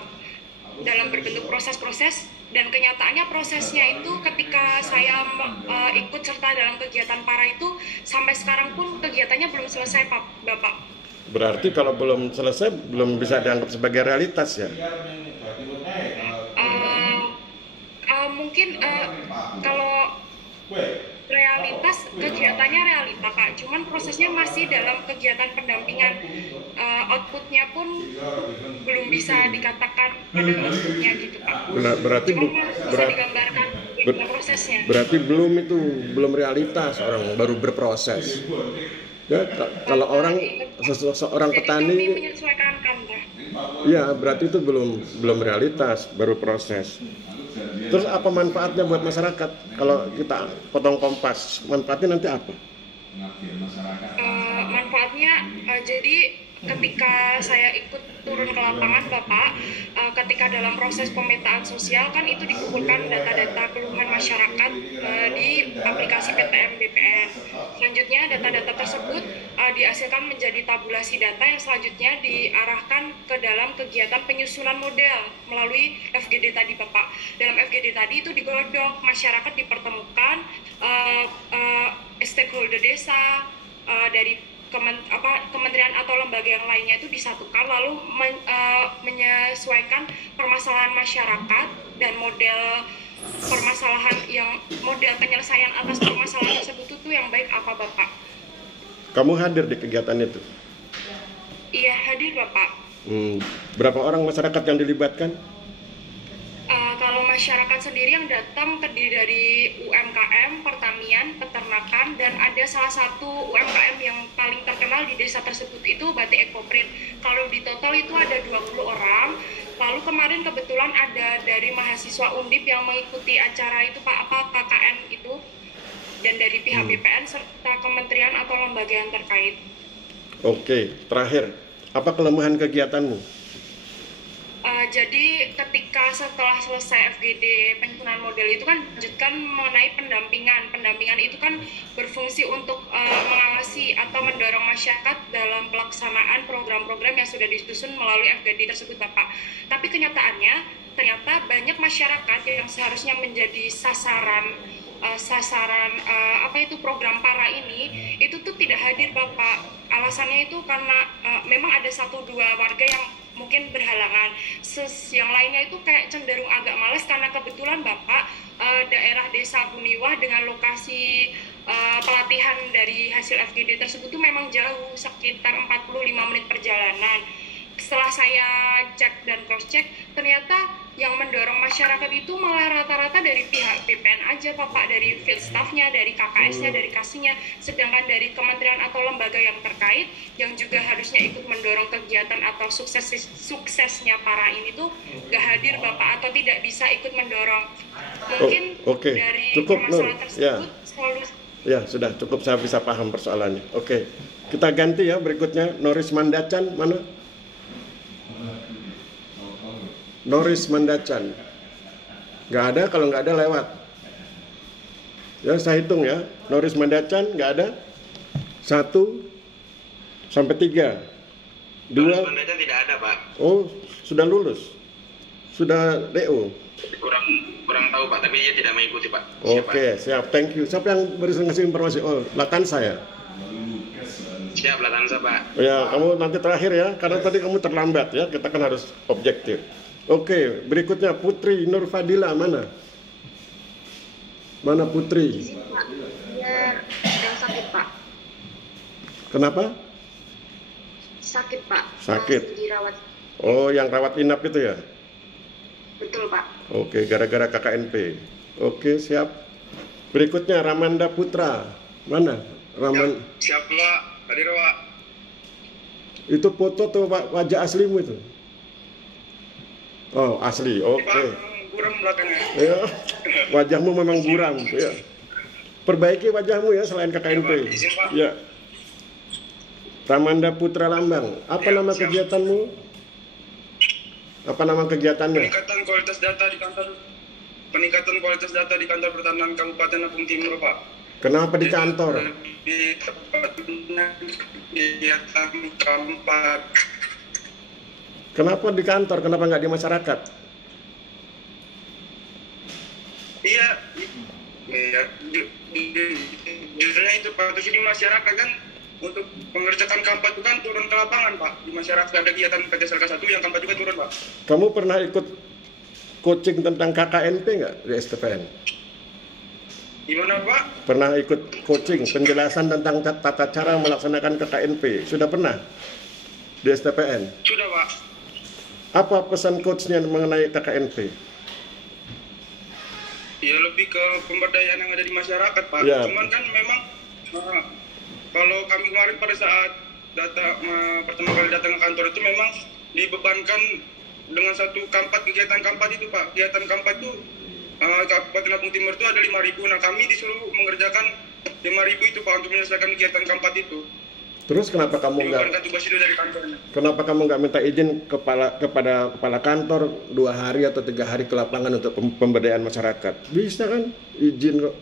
dalam berbentuk proses-proses, dan kenyataannya prosesnya itu ketika saya ikut serta dalam kegiatan para itu sampai sekarang pun kegiatannya belum selesai Pak Bapak. Berarti kalau belum selesai belum bisa dianggap sebagai realitas ya? Mungkin kalau realitas kegiatannya realita Pak, cuman prosesnya masih dalam kegiatan pendampingan. Outputnya pun belum bisa dikatakan pada outputnya gitu Pak. Berarti Cuma bisa digambarkan dalam prosesnya. berarti belum realitas, orang baru berproses. Ya, kalau orang seorang Jadi kami petani, menyesuaikan kantah. ya berarti itu belum realitas, baru proses. Terus apa manfaatnya buat masyarakat kalau kita potong kompas? Manfaatnya nanti apa? Manfaatnya jadi ketika saya ikut turun ke lapangan Bapak, ketika dalam proses pemetaan sosial kan itu dikumpulkan data-data keluhan masyarakat di aplikasi PTM BPN. Selanjutnya data-data tersebut dihasilkan menjadi tabulasi data yang selanjutnya diarahkan ke dalam kegiatan penyusunan model melalui FGD tadi Bapak. Dalam FGD tadi itu digodok, masyarakat dipertemukan, stakeholder desa dari kementerian atau lembaga yang lainnya itu disatukan lalu menyesuaikan permasalahan masyarakat dan model penyelesaian atas permasalahan tersebut itu yang baik apa Bapak? Kamu hadir di kegiatan itu? Iya hadir Bapak. Berapa orang masyarakat yang dilibatkan? Kalau masyarakat sendiri yang datang terdiri dari UMKM, pertanian, peternakan, dan ada salah satu UMKM yang paling terkenal di desa tersebut itu Batik Ekoprint. Kalau di total itu ada 20 orang. Lalu kemarin kebetulan ada dari mahasiswa Undip yang mengikuti acara itu KKN itu, dan dari pihak BPN serta kementerian atau lembaga yang terkait. Oke, terakhir, apa kelemahan kegiatanmu? Jadi ketika setelah selesai FGD penyusunan model itu kan lanjutkan mengenai pendampingan. Pendampingan itu kan berfungsi untuk mengawasi atau mendorong masyarakat dalam pelaksanaan program-program yang sudah disusun melalui FGD tersebut Bapak. Tapi kenyataannya ternyata banyak masyarakat yang seharusnya menjadi sasaran program PARA ini itu tuh tidak hadir Bapak. Alasannya itu karena memang ada 1-2 warga yang mungkin berhalangan. Yang lainnya itu kayak cenderung agak males karena kebetulan Bapak daerah Desa Buniwah dengan lokasi pelatihan dari hasil FGD tersebut itu memang jauh, sekitar 45 menit perjalanan. Setelah saya cek dan cross check, ternyata yang mendorong masyarakat itu malah rata-rata dari pihak BPN aja Bapak, dari field staff-nya, dari KKS-nya, dari kasihnya, sedangkan dari kementerian atau lembaga yang terkait yang juga harusnya ikut mendorong kegiatan atau suksesnya para ini tuh gak hadir Bapak atau tidak bisa ikut mendorong. Mungkin dari cukup, permasalahan tersebut ya sudah cukup, saya bisa paham persoalannya. Oke, kita ganti ya berikutnya. Noris Mandacan mana? Noris Mandacan, nggak ada. Kalau nggak ada lewat ya, saya hitung ya. Noris Mandacan nggak ada, 1 sampai 3. 2. Noris Mandacan tidak ada Pak. Oh, sudah lulus, sudah DO. Kurang tahu Pak, tapi dia tidak mengikuti Pak. Oke, siap, thank you. Siapa yang baru ngasih informasi? Oh, Latansa ya. Siap, Latansa Pak. Ya, kamu nanti terakhir ya, karena tadi kamu terlambat ya. Kita kan harus objektif. Oke, berikutnya Putri Nur Fadila mana? Mana Putri? Pak, dia sedang sakit Pak. Kenapa? Sakit Pak. Sakit. Masih dirawat. Oh, yang rawat inap itu ya? Betul Pak. Oke, gara-gara KKNP. Oke, siap. Berikutnya Ramanda Putra. Mana? Siap Pak, hadir Pak. Itu foto tuh Pak, wajah aslimu itu? Oh, asli. Oke. Buram belakangnya. Ya, wajahmu memang buram. Ya. Perbaiki wajahmu ya selain KKNP. Ya. Ramanda Putra Lambang. Apa nama kegiatanmu? Apa nama kegiatannya? Peningkatan kualitas data di kantor pertanian Kabupaten Lampung Timur Pak. Kenapa di kantor? Di tepatnya kegiatan keempat. Kenapa di kantor? Kenapa nggak di masyarakat? Iya, justru itu Pak. Terus di masyarakat kan untuk mengerjakan kampat itu kan turun ke lapangan Pak. Di masyarakat ada kegiatan PT Selka 1 yang kampat juga turun Pak. Kamu pernah ikut coaching tentang KKNP nggak di STPN? Gimana Pak? Pernah ikut coaching penjelasan tentang tata cara melaksanakan KKNP? Sudah pernah di STPN? Sudah Pak. Apa pesan coachnya mengenai KKNP? Ya lebih ke pemberdayaan yang ada di masyarakat Pak. Ya. Cuman kan memang kalau kami kemarin pada saat pertama kali datang ke kantor itu memang dibebankan dengan satu kegiatan kampat itu Pak. Kegiatan kampat itu Kabupaten Lampung Timur itu ada 5.000. Nah kami disuruh mengerjakan 5.000 itu Pak untuk menyelesaikan kegiatan kampat itu. Terus kenapa kamu Dibebankan tugas itu dari kantornya. nggak minta izin kepada kepala kantor 2 hari atau 3 hari ke lapangan untuk pemberdayaan masyarakat? Bisa kan? Izin kok.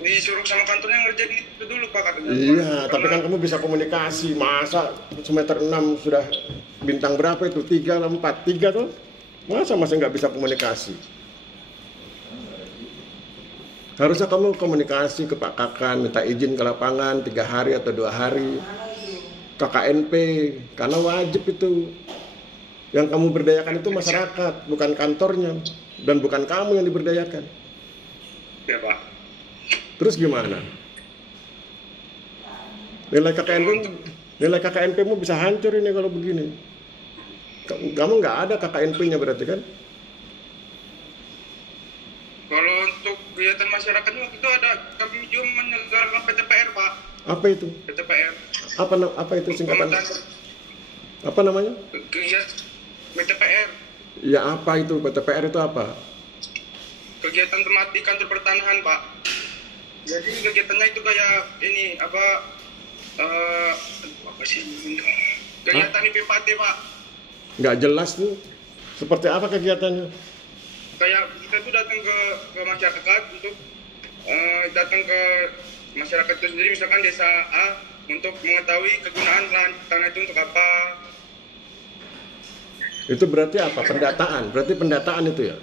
Disuruh sama kantornya ngerjain itu dulu Pak katanya. Iya, tapi kan kamu bisa komunikasi. Masa semester 6 sudah bintang berapa itu? 3 atau 4? 3 tuh? Masa masih nggak bisa komunikasi? Harusnya kamu komunikasi ke Pak Kakan, minta izin ke lapangan 3 hari atau 2 hari. KKNP, karena wajib itu. Yang kamu berdayakan itu masyarakat, bukan kantornya. Dan bukan kamu yang diberdayakan. Ya Pak. Terus gimana? Nilai KKNP-mu bisa hancur ini kalau begini. Kamu nggak ada KKNP-nya berarti kan? Kalau untuk kegiatan masyarakatnya waktu itu ada kami juga menyelenggarakan PTPR Pak. Apa itu? PTPR. Apa itu singkatan? Apa namanya? Kegiatan PTPR. Ya apa itu? PTPR itu apa? Kegiatan tempat di kantor pertanahan Pak. Jadi kegiatannya itu kayak ini apa sih? Kegiatan IPPT Pak. Nggak jelas tuh. Seperti apa kegiatannya? Kayak kita tuh datang ke masyarakat untuk datang ke masyarakat itu sendiri, misalkan desa A, untuk mengetahui kegunaan tanah itu untuk apa. Itu berarti apa? Pendataan. Berarti pendataan itu ya?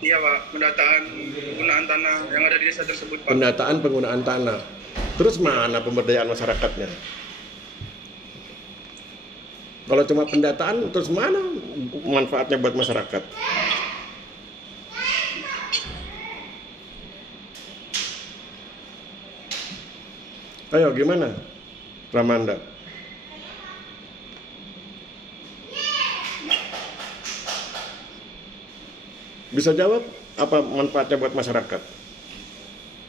Iya Pak, pendataan penggunaan tanah yang ada di desa tersebut Pak. Pendataan penggunaan tanah. Terus mana pemberdayaan masyarakatnya? Kalau cuma pendataan, terus mana manfaatnya buat masyarakat? Ayo gimana, Ramanda? Bisa jawab apa manfaatnya buat masyarakat?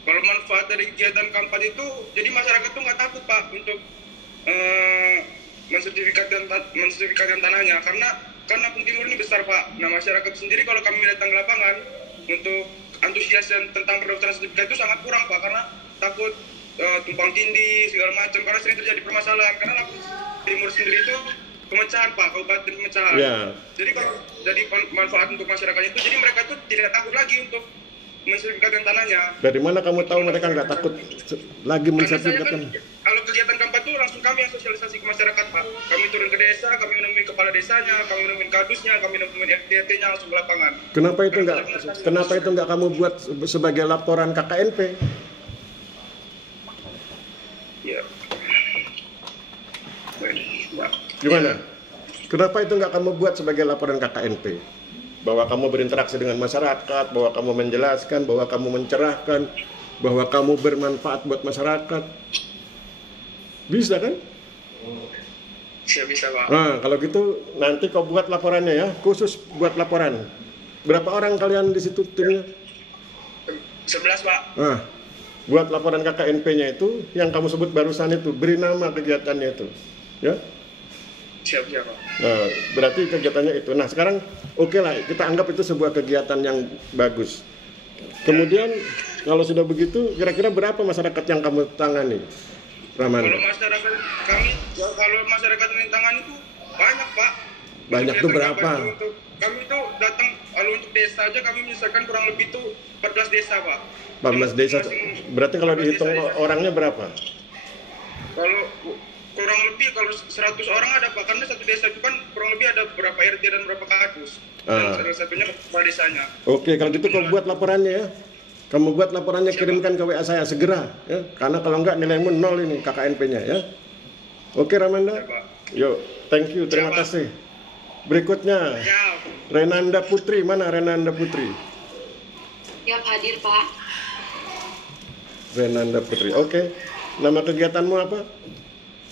Kalau manfaat dari kegiatan kampat itu, jadi masyarakat tuh nggak takut Pak untuk mensertifikatkan tanahnya, karena Lampung Timur ini besar Pak. Nah masyarakat sendiri kalau kami datang ke lapangan untuk antusias tentang pendaftaran sertifikat itu sangat kurang Pak, karena takut tumpang tindih segala macam, karena sering terjadi permasalahan. Karena Lampung Timur sendiri itu pemecahan Pak, kabupaten pemecahan. Yeah. Jadi kalau jadi manfaat untuk masyarakat itu, jadi mereka itu tidak takut lagi untuk mensertifikatkan tanahnya. Dari mana kamu tahu mereka nggak takut lagi mensertifikatkan? Kalau kegiatan kampat itu langsung kami yang sosialisasi ke masyarakat Pak. Kami turun ke desa, kami menemui kepala desanya, kami menemui kadusnya, kami menemui RT-nya langsung ke lapangan. Kenapa itu nggak kamu buat sebagai laporan KKNP? Ya. Gimana? Kenapa itu nggak kamu buat sebagai laporan KKNP? Bahwa kamu berinteraksi dengan masyarakat, bahwa kamu menjelaskan, bahwa kamu mencerahkan, bahwa kamu bermanfaat buat masyarakat. Bisa kan? Bisa Pak. Nah, kalau gitu nanti kau buat laporannya ya, khusus buat laporan. Berapa orang kalian di situ timnya? 11 Pak. Nah, buat laporan KKNP-nya itu, yang kamu sebut barusan itu, beri nama kegiatannya itu. Ya? Siap Pak. Nah, berarti kegiatannya itu. Nah, sekarang oke lah, kita anggap itu sebuah kegiatan yang bagus. Kemudian, kalau sudah begitu, kira-kira berapa masyarakat yang kamu tangani, Ramanda? Kalau masyarakat yang tangani itu banyak Pak. Banyak tuh berapa? Kami itu datang, kalau untuk desa aja kami menyelesaikan kurang lebih itu 14 desa Pak. 14 desa, berarti kalau dihitung orangnya berapa? Kalau kurang lebih kalau 100 orang ada Pak, karena satu desa itu kan kurang lebih ada beberapa RT dan beberapa kadus. Dan salah satunya kepala desanya. Oke, kalau gitu kamu buat laporannya ya. Kamu buat laporannya, kirimkan ke WA saya segera ya. Karena kalau enggak nilaimu 0 ini KKNP-nya ya. Oke Ramanda. Ya, Pak. Yuk, thank you, terima kasih. Berikutnya, Renanda Putri, mana Renanda Putri? Siap hadir, Pak. Renanda Putri, oke. Nama kegiatanmu apa?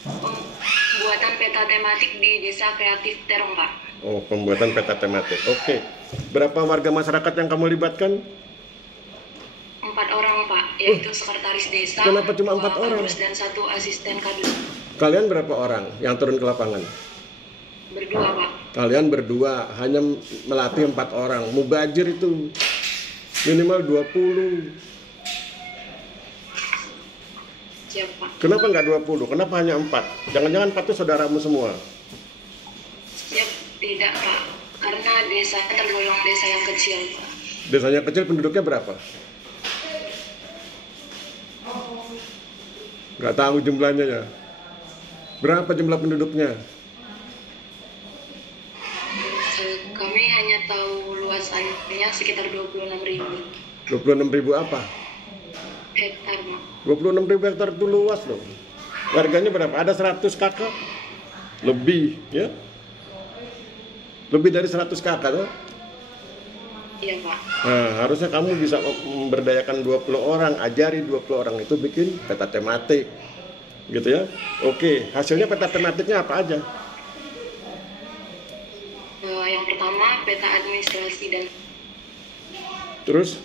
Pembuatan peta tematik di Desa Kreatif Terong, Pak. Oh, pembuatan peta tematik, oke. Berapa warga masyarakat yang kamu libatkan? 4 orang, Pak, yaitu sekretaris desa, Kenapa cuma 4 2 orang? kadus, dan 1 asisten kadus. Kalian berapa orang yang turun ke lapangan? Berdua, Pak. Kalian berdua, hanya melatih 4 orang. Mubazir itu minimal 20. Siap, Pak. Kenapa nggak 20? Kenapa hanya 4? Jangan-jangan 4 itu saudaramu semua? Siap, tidak, Pak. Karena desa tergolong desa yang kecil, Pak. Desanya kecil, penduduknya berapa? Nggak tahu jumlahnya ya. Berapa jumlah penduduknya? Kami hanya tahu luasannya sekitar 26.000 26.000 apa? hektar, Pak. 26.000 hektar itu luas loh. Warganya berapa? Ada 100 kakak? Lebih, ya? Lebih dari 100 kakak tuh. Iya, Pak. Nah, harusnya kamu bisa memberdayakan 20 orang, ajari 20 orang itu bikin peta tematik. Gitu ya. Oke, hasilnya peta tematiknya apa aja? Yang pertama, peta administrasi dan Terus?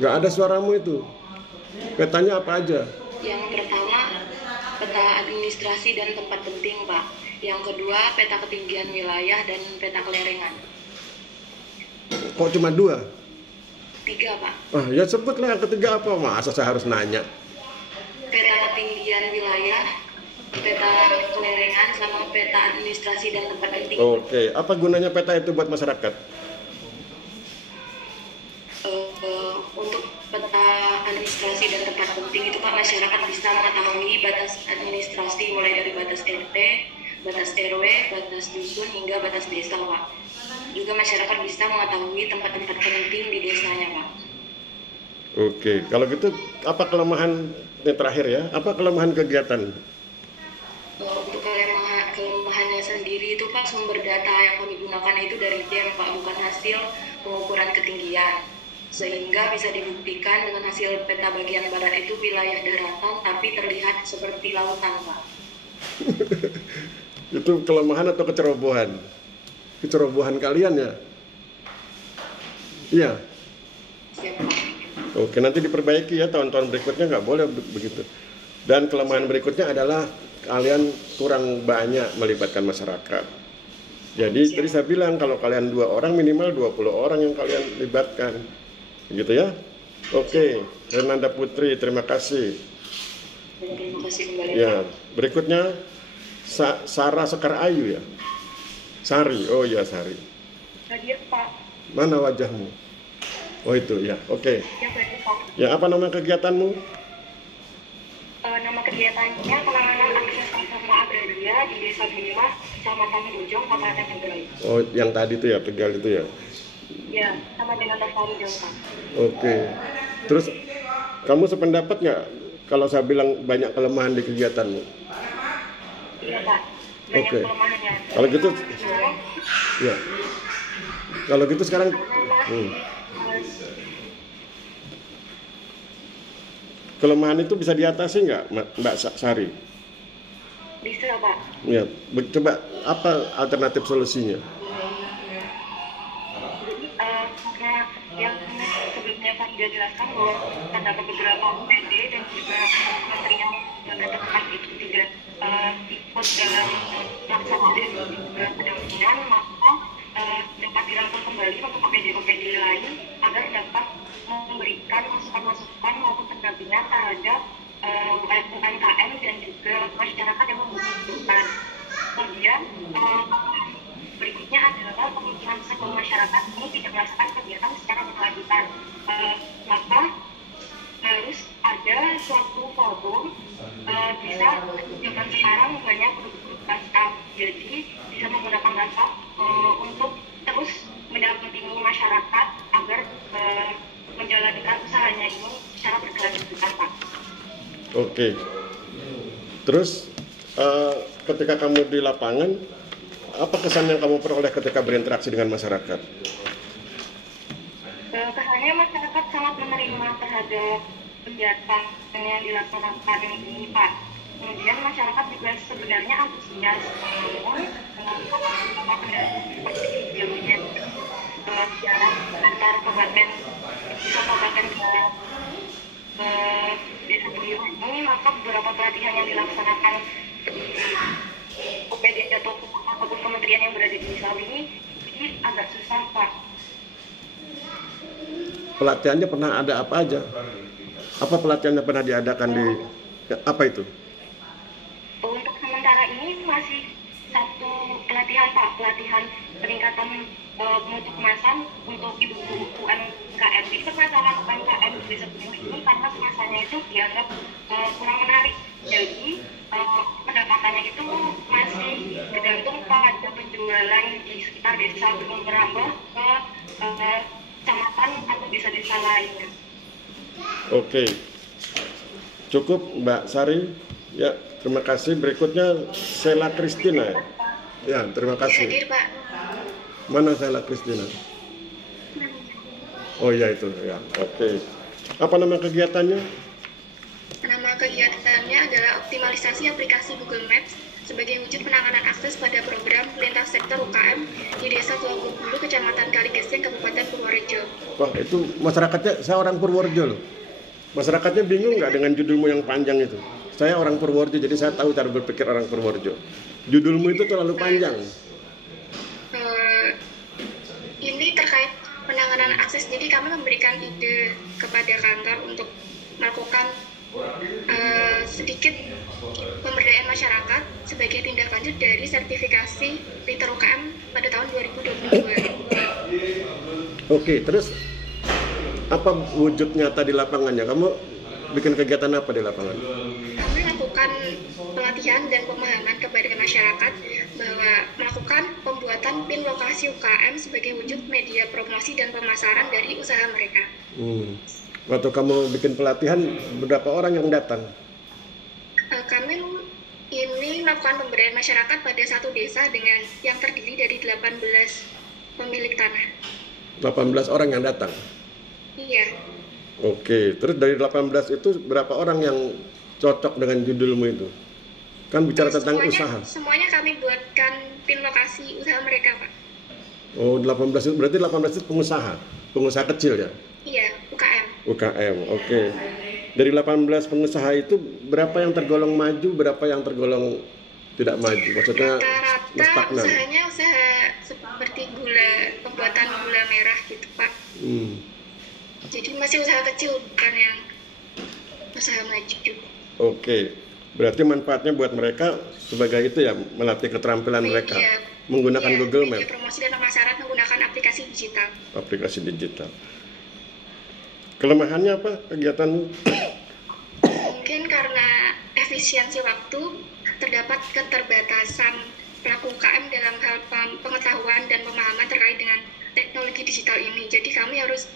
Nggak ada suaramu itu. Petanya apa aja? yang pertama, peta administrasi dan tempat penting, Pak. Yang kedua, peta ketinggian wilayah dan peta kelerengan. Kok cuma 2? 3, Pak. Ah, ya sebutlah yang ketiga apa? Masa saya harus nanya? Peta ketinggian wilayah, peta kelerengan, sama peta administrasi dan tempat penting. Oke, apa gunanya peta itu buat masyarakat? Untuk peta administrasi dan tempat penting itu, Pak, masyarakat bisa mengetahui batas administrasi mulai dari batas RT, batas RW, batas dusun hingga batas desa, Pak. Juga masyarakat bisa mengetahui tempat-tempat penting di desanya, Pak. Oke, kalau gitu apa kelemahan yang terakhir ya? Apa kelemahan kegiatan? Untuk kelemahannya sendiri itu, Pak, sumber data yang kami gunakan itu dari DEM, Pak, bukan hasil pengukuran ketinggian. Sehingga bisa dibuktikan dengan hasil peta bagian barat itu wilayah daratan tapi terlihat seperti lautan, Pak. Itu kelemahan atau kecerobohan? Kecerobohan kalian ya? Iya. Siap, Pak. Oke, nanti diperbaiki ya, tahun-tahun berikutnya nggak boleh begitu. Dan kelemahan berikutnya adalah kalian kurang banyak melibatkan masyarakat. Jadi tadi saya bilang kalau kalian 2 orang minimal 20 orang yang kalian libatkan. Gitu ya. Oke, Renanda Putri, terima kasih. Terima kasih kembali, Ya, Pak. berikutnya Sarah Sekar Ayu ya. Sari, oh ya Sari. Hadir, Pak. Mana wajahmu? Oh itu ya, oke. Siap, hadir, Pak. Ya, apa nama kegiatanmu? Nama kegiatannya penanganan akses sarana agraria di Desa Bima, Kecamatan Bojong, Kabupaten Tegal. Oh, yang tadi itu ya, Tegal itu ya. Ya, sama dengan Lestari Delta. Oke. Terus kamu sependapat nggak kalau saya bilang banyak kelemahan di kegiatanmu? Iya, Pak. Banyak Oke. kelemahannya. Kalau gitu, ya. Kalau gitu sekarang, kelemahan itu bisa diatasi nggak, Mbak Sari? Bisa, Pak. Ya, coba apa alternatif solusinya? Karena yang sebelumnya Pak sudah jelaskan bahwa ada beberapa UPD dan juga kementerian yang terdekat itu tidak ikut dalam pelaksanaan pendampingan, maka dapat dirangkul kembali untuk UPD-UPD lain agar dapat memberikan masukan-masukan maupun pendampingan terhadap UMKM dan juga masyarakat yang membutuhkan. Kemudian berikutnya adalah kemungkinan sektor masyarakat ini tidak melaksanakan kegiatan secara berkelanjutan. Maka harus ada suatu forum, bisa zaman sekarang banyak grup WhatsApp, jadi bisa menggunakan WhatsApp untuk terus mendampingi masyarakat agar menjalankan usahanya ini secara berkelanjutan, Pak. Oke. Terus ketika kamu di lapangan, apa kesan yang kamu peroleh ketika berinteraksi dengan masyarakat? Kesannya masyarakat sangat menerima terhadap kegiatan yang dilaksanakan ini, Pak. Kemudian masyarakat juga sebenarnya antusias, namun seperti videonya sejarah antar kabupaten ke desa Beliau ini, maka beberapa pelatihan yang dilaksanakan UPD ataupun kementerian yang berada di desa ini agak susah, Pak. Pelatihannya pernah ada apa aja? Apa pelatihannya pernah diadakan di apa itu? Untuk sementara ini masih satu pelatihan, Pak, pelatihan peningkatan mutu kemasan untuk ibu-ibu UMKM. Jadi permasalahan UMKM di desa Beliau ini karena kemasannya itu dianggap kurang menarik. Jadi pendapatannya itu masih tergantung pada penjualan di sekitar desa belum merambah ke kecamatan atau desa-desa lainnya. Oke, cukup Mbak Sari. Ya, terima kasih. Berikutnya Sela Kristina. Ya, terima kasih. Hadir, Pak. Mana Sela Kristina? Oh ya itu ya. Oke. Apa nama kegiatannya? Nama kegiatannya adalah optimalisasi aplikasi Google Maps sebagai wujud penanganan akses pada program lintas sektor UKM di Desa Tuanggobulu, Kecamatan Kaligeseng, Kabupaten Purworejo. Wah, itu masyarakatnya, saya orang Purworejo loh. Masyarakatnya bingung nggak dengan judulmu yang panjang itu? Saya orang Purworejo, jadi saya tahu cara berpikir orang Purworejo. Judulmu itu terlalu panjang. Ini terkait penanganan akses, jadi kami memberikan ide kepada kantor untuk melakukan sedikit pemberdayaan masyarakat sebagai tindak lanjut dari sertifikasi Liter UKM pada tahun 2022. Oke, terus apa wujud nyata di lapangannya? Kamu bikin kegiatan apa di lapangan? Kami melakukan pelatihan dan pemahaman kepada masyarakat bahwa melakukan pembuatan PIN lokasi UKM sebagai wujud media promosi dan pemasaran dari usaha mereka. Waktu kamu bikin pelatihan, berapa orang yang datang? Kami ini melakukan pemberdayaan masyarakat pada satu desa dengan yang terdiri dari 18 pemilik tanah. 18 orang yang datang? Iya. Oke, terus dari 18 itu berapa orang yang cocok dengan judulmu itu? Kan bicara tentang usaha. Semuanya kami buatkan PIN lokasi usaha mereka, Pak. Oh, 18 itu berarti 18 itu pengusaha kecil ya? Iya, UKM. UKM, oke. Dari 18 pengusaha itu berapa yang tergolong maju, berapa yang tergolong tidak maju? Maksudnya rata-rata stagnan. usahanya usaha seperti pembuatan gula merah gitu, Pak. Jadi masih usaha kecil, bukan yang usaha maju. Oke, berarti manfaatnya buat mereka sebagai itu ya, melatih keterampilan mereka menggunakan Google Maps. Media promosi dan pemasaran menggunakan aplikasi digital. Aplikasi digital. Kelemahannya apa kegiatanmu? Mungkin karena efisiensi waktu, terdapat keterbatasan pelaku UKM dalam hal pengetahuan dan pemahaman terkait dengan teknologi digital ini. Jadi kami harus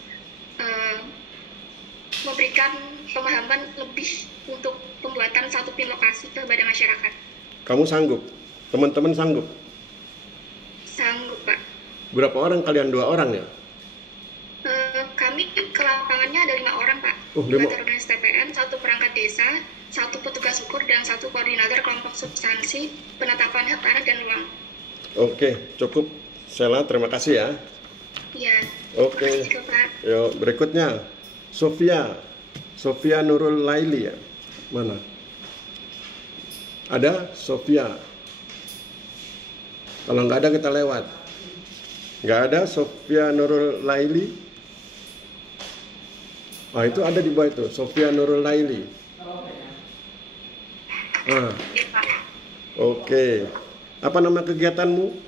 memberikan pemahaman lebih untuk pembuatan satu PIN lokasi kepada masyarakat. Kamu sanggup? Teman-teman sanggup? Sanggup, Pak. Berapa orang kalian? 2 orang ya? Kami ke lapangannya ada 5 orang, Pak. 2 taruna STPN, 1 perangkat desa, 1 petugas ukur, dan 1 koordinator kelompok substansi penetapan hak tanah dan ruang. Oke, cukup. Sela, terima kasih ya. Iya. Oke. Terima kasih juga, Pak. Yuk, berikutnya Sofia Nurul Laili ya. Mana? Ada Sofia. Kalau nggak ada kita lewat. Nggak ada Sofia Nurul Laili. Itu ada di bawah itu, Sofia Nurul Laili. Iya, Pak. Oke. Apa nama kegiatanmu?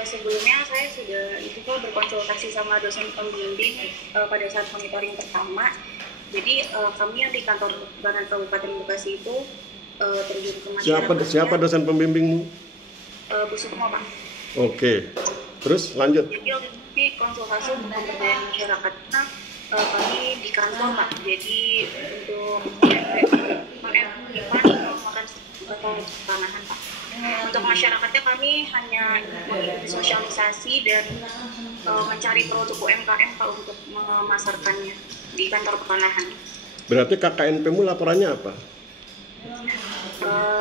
Sebelumnya saya sudah berkonsultasi sama dosen pembimbing pada saat monitoring pertama. Jadi kami yang di kantor Badan Kabupaten Bekasi itu terjun ke masyarakat. Siapa dosen pembimbingmu? Bu Sukmo, Pak. Oke. Terus lanjut. Jadi kami konsultasi untuk pemberdayaan masyarakat. Kami di kantor, Pak. Jadi untuk mengevaluasi pertanahan Pak. Untuk masyarakatnya kami hanya mengikuti sosialisasi dan mencari produk UMKM Pak untuk memasarkannya di kantor pertanahan. Berarti KKNP-mu laporannya apa?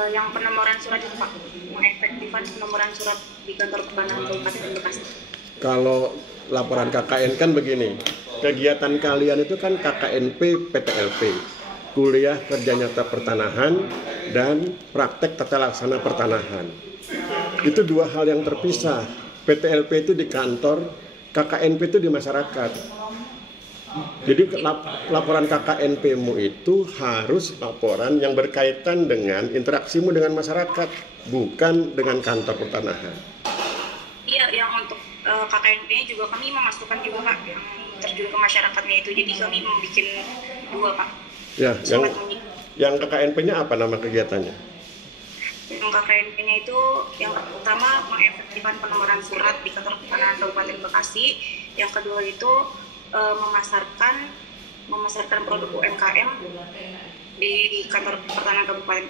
Yang penomoran surat itu Pak, mengefektifkan penomoran surat di kantor pertanahan Kabupaten Bekasi. Kalau laporan KKN kan begini, kegiatan kalian itu kan KKNP PTLP, kuliah kerja nyata pertanahan dan praktek tata laksana pertanahan. Itu dua hal yang terpisah. PTLP itu di kantor, KKNP itu di masyarakat. Jadi laporan KKNP-mu itu harus laporan yang berkaitan dengan interaksimu dengan masyarakat, bukan dengan kantor pertanahan. Iya, yang untuk KKNP-nya juga kami memasukkan juga Pak, yang terjun ke masyarakatnya itu. Jadi kami membuat dua Pak. Ya, yang KKNP-nya apa nama kegiatannya? Yang KKNP-nya itu yang pertama mengefektifkan penomoran surat di kantor pertanahan Kabupaten Bekasi. Yang kedua itu memasarkan produk UMKM di kantor pertanahan Kabupaten.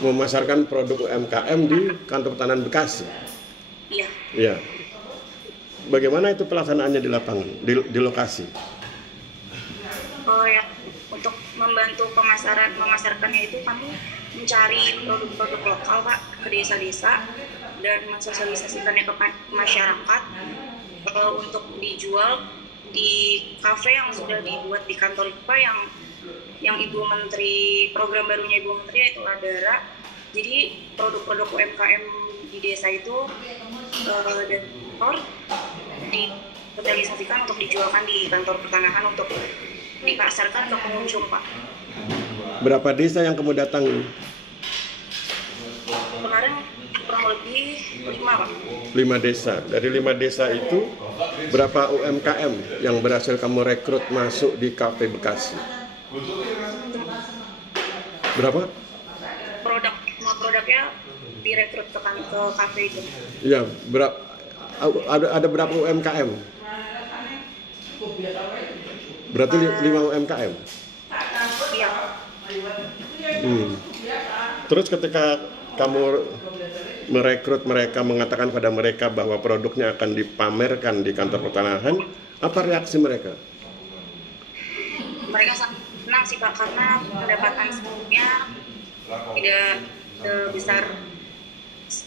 Memasarkan produk UMKM di kantor pertanahan Bekasi. Iya. Iya. Bagaimana itu pelaksanaannya di lapangan, di lokasi? Ya, untuk membantu memasarkannya itu kami mencari produk-produk lokal Pak ke desa-desa dan mensosialisasikannya ke masyarakat untuk dijual di kafe yang sudah dibuat di kantor IPA yang Ibu Menteri, program barunya Ibu Menteri yaitu Ladara. Jadi produk-produk UMKM di desa itu dan disosialisasikan untuk dijualkan di kantor pertanahan untuk dipasarkan ke pengunjung Pak. Berapa desa yang kamu datangi? Kemarin kurang lebih 5 Pak. 5 desa. Dari 5 desa itu berapa UMKM yang berhasil kamu rekrut masuk di Kafe Bekasi? Berapa? Produknya direkrut ke kafe itu. Iya, ada berapa UMKM? Berarti 5 UMKM? Iya. Terus ketika kamu merekrut mereka, mengatakan pada mereka bahwa produknya akan dipamerkan di kantor pertanahan, apa reaksi mereka? Mereka sangat senang sih Pak, karena pendapatan sebelumnya tidak sebesar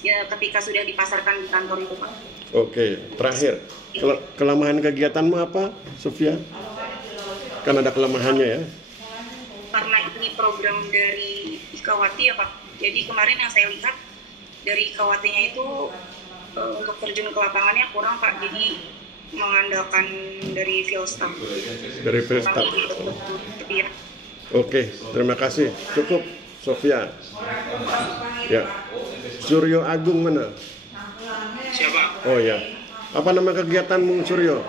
ya ketika sudah dipasarkan di kantor itu Pak. Oke, terakhir, kelemahan kegiatanmu apa, Sofia? Kan ada kelemahannya ya? Karena ini program dari Ikawati ya Pak, jadi kemarin yang saya lihat dari Ikawati-nya itu untuk terjun ke lapangannya kurang Pak, jadi mengandalkan dari field staff. Dari field staff. Iya. Oke, terima kasih. Cukup, Sofia. Ya. Suryo Agung mana? Siapa? Oh ya. Apa nama kegiatanmu, Suryo?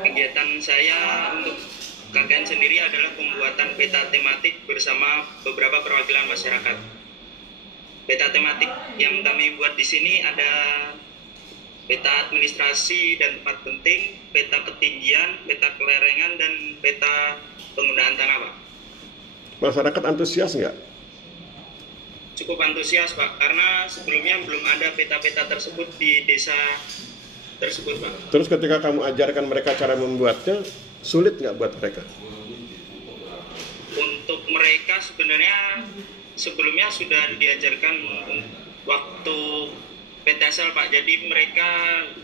Kegiatan saya untuk KKN sendiri adalah pembuatan peta tematik bersama beberapa perwakilan masyarakat. Peta tematik yang kami buat di sini ada peta administrasi dan tempat penting, peta ketinggian, peta kelerengan, dan peta penggunaan tanah, Pak. Masyarakat antusias nggak? Cukup antusias, Pak, karena sebelumnya belum ada peta-peta tersebut di desa tersebut, Pak. Terus ketika kamu ajarkan mereka cara membuatnya, sulit nggak buat mereka? Untuk mereka sebenarnya sebelumnya sudah diajarkan waktu PTSL, Pak. Jadi mereka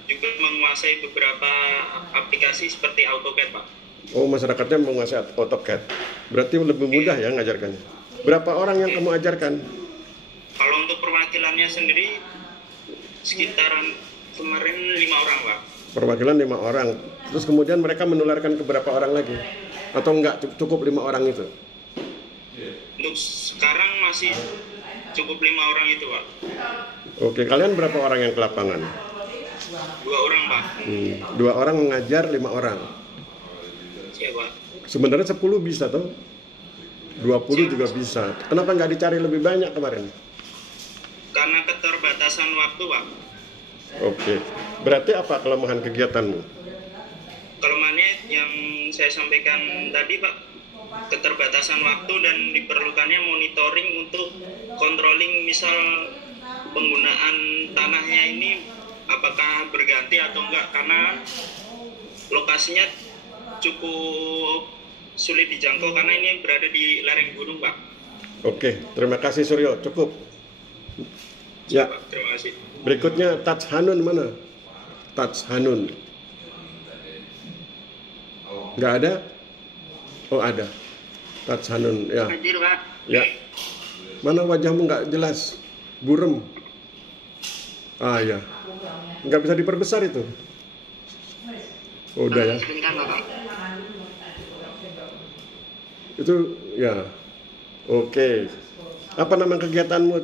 juga menguasai beberapa aplikasi seperti AutoCAD, Pak. Oh, masyarakatnya menguasai AutoCAD. Berarti lebih mudah ya ngajarkannya. Berapa orang yang kamu ajarkan? Kalau untuk perwakilannya sendiri sekitaran kemarin 5 orang, Pak. Perwakilan 5 orang. Terus kemudian mereka menularkan ke berapa orang lagi? Atau enggak cukup 5 orang itu? Untuk sekarang masih cukup 5 orang itu, Pak. Oke, kalian berapa orang yang ke lapangan? 2 orang, Pak. 2 orang mengajar 5 orang. Iya, Pak. Sebenarnya 10 bisa toh? 20 juga bisa. Kenapa nggak dicari lebih banyak kemarin? Karena keterbatasan waktu, Pak. Oke. Berarti apa kelemahan kegiatanmu? Kelemahannya yang saya sampaikan tadi, Pak, keterbatasan waktu dan diperlukannya monitoring untuk controlling, misal penggunaan tanahnya ini apakah berganti atau enggak, karena lokasinya cukup sulit dijangkau karena ini berada di lereng gunung, Pak. Oke, terima kasih Suryo, cukup. Ya, Pak, terima kasih. berikutnya Taj Hanun mana? Taj Hanun. Nggak ada? Oh ada. Taj Hanun, ya. Hadir, Pak. Ya. Mana wajahmu nggak jelas? Burem. Ah ya. Nggak bisa diperbesar itu. Oh, udah ya. Sebentar, Bapak. Itu ya. Oke. Apa nama kegiatanmu?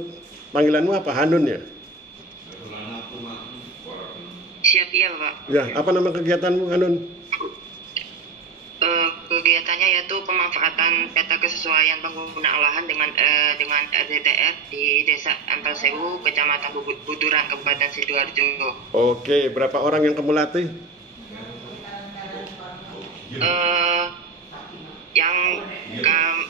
Panggilanmu apa? Hanun ya? Siap, iya, Bapak. Ya, apa nama kegiatanmu Hanun? Kegiatannya yaitu pemanfaatan peta kesesuaian penggunaan lahan dengan RDTR di Desa Ampel Sewu, Kecamatan Buturan, Kabupaten Sidoarjo. Oke, berapa orang yang kamu latih?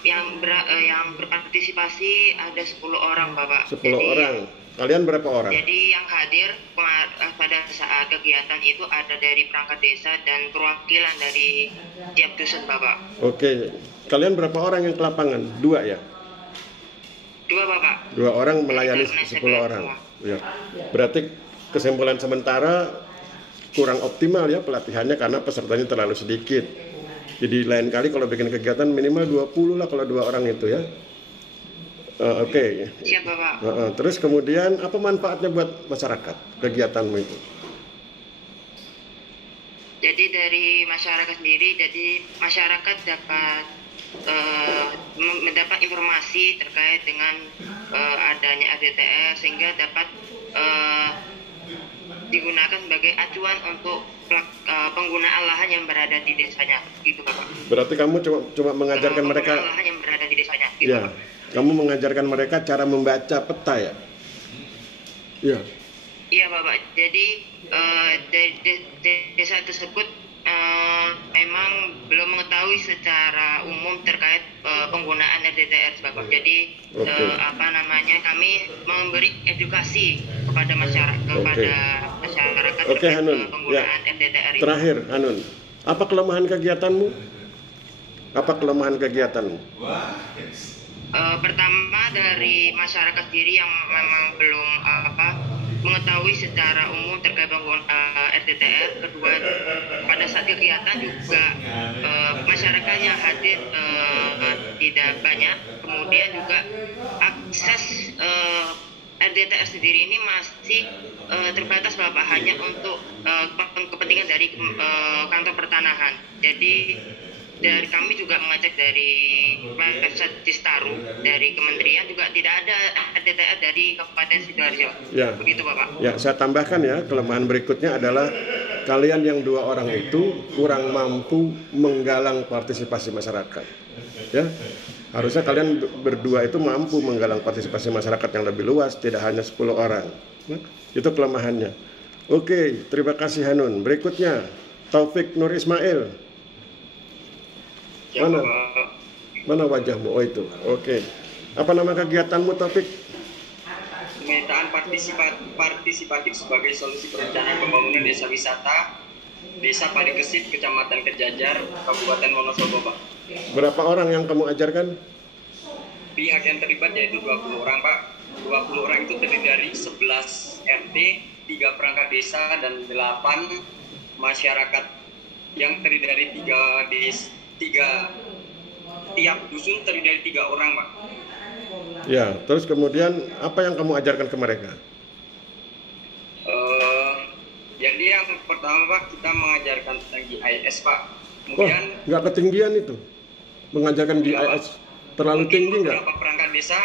Yang berpartisipasi ada 10 orang, Bapak. 10 orang. Kalian berapa orang? Jadi yang hadir pada saat kegiatan itu ada dari perangkat desa dan perwakilan dari tiap dusun, Bapak. Oke. Kalian berapa orang yang ke lapangan? 2 ya? 2, Bapak. 2 orang melayani 10 orang. Ya. Berarti kesimpulan sementara kurang optimal ya pelatihannya karena pesertanya terlalu sedikit. Jadi lain kali kalau bikin kegiatan minimal 20 lah kalau 2 orang itu ya. Oke. Siap, Bapak. Terus kemudian apa manfaatnya buat masyarakat kegiatanmu itu? Jadi dari masyarakat sendiri, jadi masyarakat dapat mendapat informasi terkait dengan adanya RDTR sehingga dapat digunakan sebagai acuan untuk penggunaan lahan yang berada di desanya, gitu, Bapak. Berarti kamu cuma mengajarkan mereka lahan yang berada di desanya, gitu, ya. Bapak. Kamu mengajarkan mereka cara membaca peta ya? Iya. Iya, Bapak. Jadi desa tersebut memang belum mengetahui secara umum terkait penggunaan RDTR, Bapak. Jadi kami memberi edukasi kepada masyarakat Oke, Hanun. penggunaan Ya. RDTR itu. Terakhir, Hanun. Apa kelemahan kegiatanmu? Apa kelemahan kegiatanmu? Pertama dari masyarakat sendiri yang memang belum mengetahui secara umum terkait penggunaan RDTR. Kedua, pada saat kegiatan juga masyarakat yang hadir tidak banyak. Kemudian juga akses RDTR sendiri ini masih terbatas, Bapak, hanya untuk kepentingan dari kantor pertanahan. Jadi dari kami juga mengecek dari website Cistaru dari kementerian juga tidak ada RDTR dari Kabupaten Sidoarjo. Ya. Begitu, Bapak. Ya, saya tambahkan ya, kelemahan berikutnya adalah kalian yang 2 orang itu kurang mampu menggalang partisipasi masyarakat. Ya. Harusnya kalian berdua itu mampu menggalang partisipasi masyarakat yang lebih luas, tidak hanya 10 orang. Nah, itu kelemahannya. Oke, terima kasih Hanun. Berikutnya, Taufik Nur Ismail. Ya, Mana? Bapak. Mana wajahmu? Oh itu. Oke. Apa nama kegiatanmu, Taufik? Pemetaan partisipatif sebagai solusi perencanaan pembangunan desa wisata Desa Parikesit, Kecamatan Kejajar, Kabupaten Wonosobo, Pak. Berapa orang yang kamu ajarkan? Pihak yang terlibat yaitu 20 orang, Pak. 20 orang itu terdiri dari 11 RT, 3 perangkat desa, dan 8 masyarakat yang terdiri dari 3 tiap dusun terdiri dari 3 orang, Pak. Ya, terus kemudian apa yang kamu ajarkan ke mereka? Jadi yang pertama, Pak, kita mengajarkan tentang GIS, Pak. Wah, Kemudian nggak ketinggian itu. Mengajarkan GIS terlalu tinggi nggak? beberapa perangkat desa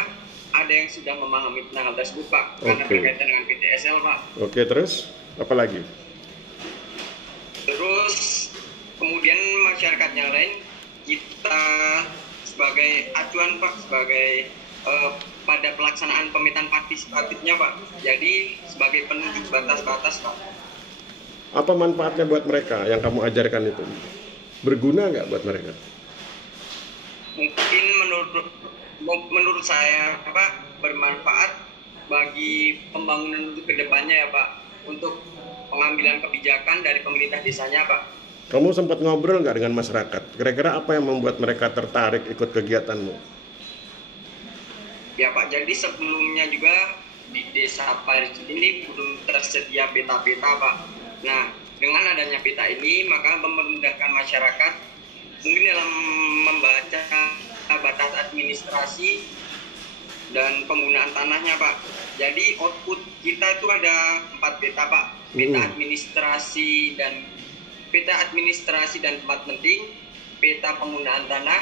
ada yang sudah memahami tentang hal tersebut, Pak, karena Oke. berkaitan dengan PTSL, Pak. Oke, terus apa lagi? Terus kemudian masyarakat yang lain kita sebagai acuan, Pak, sebagai pada pelaksanaan pemetaan partisipatifnya, Pak. Jadi sebagai penunjuk batas-batas, Pak. Apa manfaatnya buat mereka yang kamu ajarkan itu? Berguna nggak buat mereka? mungkin menurut saya Pak bermanfaat bagi pembangunan untuk kedepannya ya Pak, untuk pengambilan kebijakan dari pemerintah desanya Pak. Kamu sempat ngobrol nggak dengan masyarakat? Kira-kira apa yang membuat mereka tertarik ikut kegiatanmu? Ya Pak, jadi sebelumnya juga di desa Paris ini belum tersedia peta-peta Pak. Nah, dengan adanya peta ini maka memudahkan masyarakat mungkin dalam membaca batas administrasi dan penggunaan tanahnya Pak. Jadi output kita itu ada 4 peta Pak. Peta administrasi dan tempat penting, peta penggunaan tanah,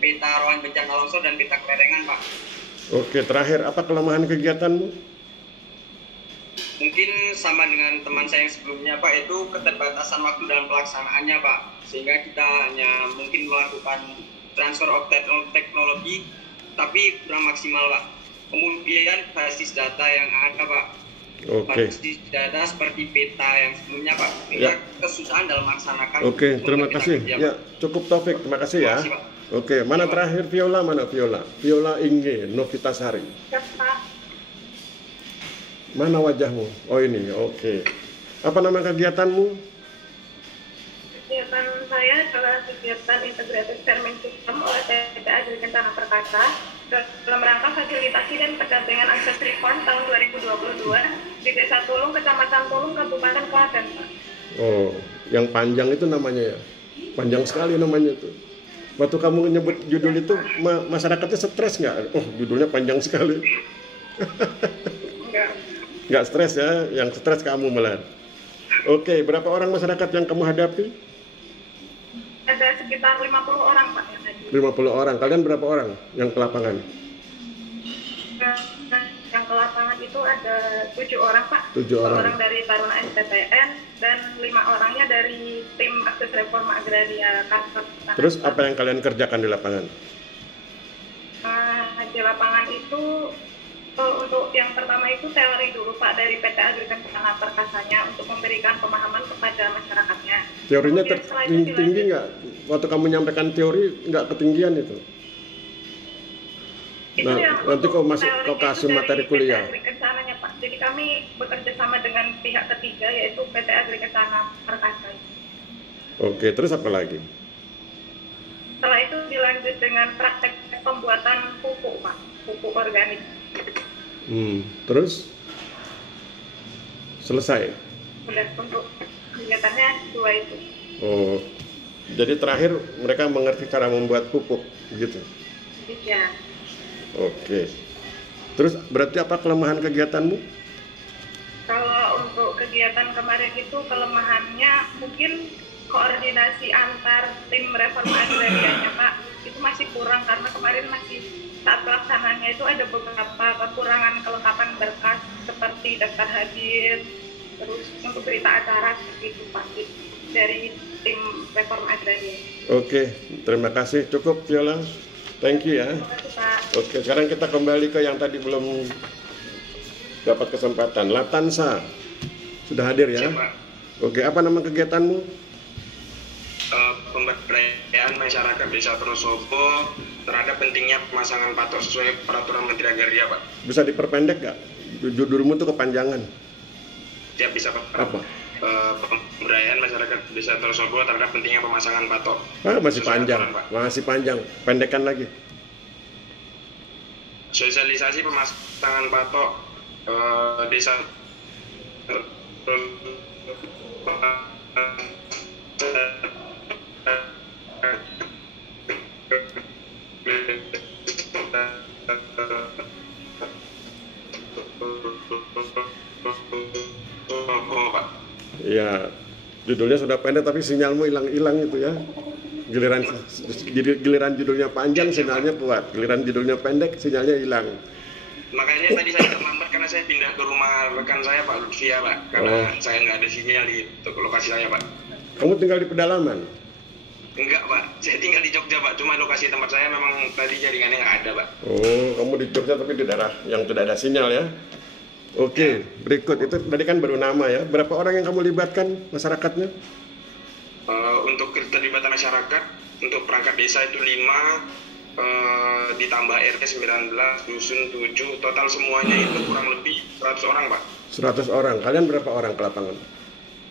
peta rawan bencana longsor, dan peta kelerengan Pak. Oke, terakhir apa kelemahan kegiatanmu? Mungkin sama dengan teman saya yang sebelumnya Pak, itu keterbatasan waktu dalam pelaksanaannya Pak, sehingga kita hanya mungkin melakukan transfer of teknologi tapi kurang maksimal Pak. Kemudian basis data yang ada Pak, basis data seperti peta yang sebelumnya Pak, kita kesusahan dalam melaksanakan. Oke, terima kasih ya, cukup Taufik, terima kasih ya. Oke, mana terakhir Viola, Viola Ingge Novitasari. Mana wajahmu? Oh ini, oke. Apa nama kegiatanmu? Kegiatan saya adalah kegiatan Integrated Farming System oleh PT Agri Tanah Perkasa dalam rangka fasilitasi dan pendampingan akses reform tahun 2022 di Desa Tulung, Kecamatan Tulung, Kabupaten Klaten, Pak. Oh, yang panjang itu namanya ya? Panjang sekali namanya itu. Waktu kamu nyebut judul itu, masyarakatnya stres nggak? Oh, judulnya panjang sekali. Nggak stres ya, yang stres kamu malah. Oke, berapa orang masyarakat yang kamu hadapi? Ada sekitar 50 orang Pak yang hadir. 50 orang, kalian berapa orang yang ke lapangan? Yang ke lapangan itu ada 7 orang Pak. 7 orang. 2 orang dari Taruna STTN dan 5 orangnya dari tim akses reforma agraria Kantor. Terus apa yang kalian kerjakan di lapangan? Di lapangan itu untuk yang pertama itu teori dulu Pak dari PT Agri Tanah Perkasanya untuk memberikan pemahaman kepada masyarakatnya. Teorinya tinggi nggak? Waktu kamu menyampaikan teori nggak ketinggian itu? Nah, nanti kau kasih materi kuliah. PT Agri Kencananya Pak. Jadi kami bekerja sama dengan pihak ketiga yaitu PT Agri Tanah Perkasa. Oke, terus apa lagi? Setelah itu dilanjut dengan praktek pembuatan pupuk Pak, pupuk organik. Terus selesai. Udah untuk kegiatannya 2 itu. Oh, jadi terakhir mereka mengerti cara membuat pupuk, gitu. Iya. Oke. Terus berarti apa kelemahan kegiatanmu? Kalau untuk kegiatan kemarin itu kelemahannya mungkin koordinasi antar tim reforma agrarianya Pak itu masih kurang karena kemarin masih saat pelaksanaannya itu ada beberapa kekurangan kelengkapan berkas seperti daftar hadir, terus untuk berita acara seperti itu pasti dari tim reforma agraria. Oke, terima kasih, cukup Viola, thank you ya. Terima kasih Pak. Oke, sekarang kita kembali ke yang tadi belum dapat kesempatan. Latansa sudah hadir ya? Siapa? Oke, apa nama kegiatanmu? Pemberdayaan masyarakat Desa Trosobo terhadap pentingnya pemasangan patok sesuai peraturan Menteri Agraria Pak. Bisa diperpendek nggak? Judulmu tuh kepanjangan. Siap, bisa Pak. Apa? Pemberdayaan masyarakat Desa Trosobo terhadap pentingnya pemasangan patok. Masih sesuai panjang, aturan, Pak. masih panjang. Pendekkan lagi. Sosialisasi pemasangan patok desa Ya, judulnya sudah pendek tapi sinyalmu hilang-hilang itu ya. Giliran judulnya panjang sinyalnya kuat, giliran judulnya pendek sinyalnya hilang. Makanya tadi saya terlambat karena saya pindah ke rumah rekan saya Pak Lutfia Pak, karena saya nggak ada sinyal di lokasi saya Pak. Kamu tinggal di pedalaman? Enggak Pak, saya tinggal di Jogja Pak, cuma lokasi tempat saya memang tadi jaringannya nggak ada Pak. Oh, kamu di Jogja tapi di daerah yang tidak ada sinyal ya? Oke, berikut itu tadi kan baru nama ya. Berapa orang yang kamu libatkan masyarakatnya? Untuk keterlibatan masyarakat, untuk perangkat desa itu 5, ditambah RT 19, dusun 7, total semuanya itu kurang lebih 100 orang, Pak. 100 orang. Kalian berapa orang ke lapangan?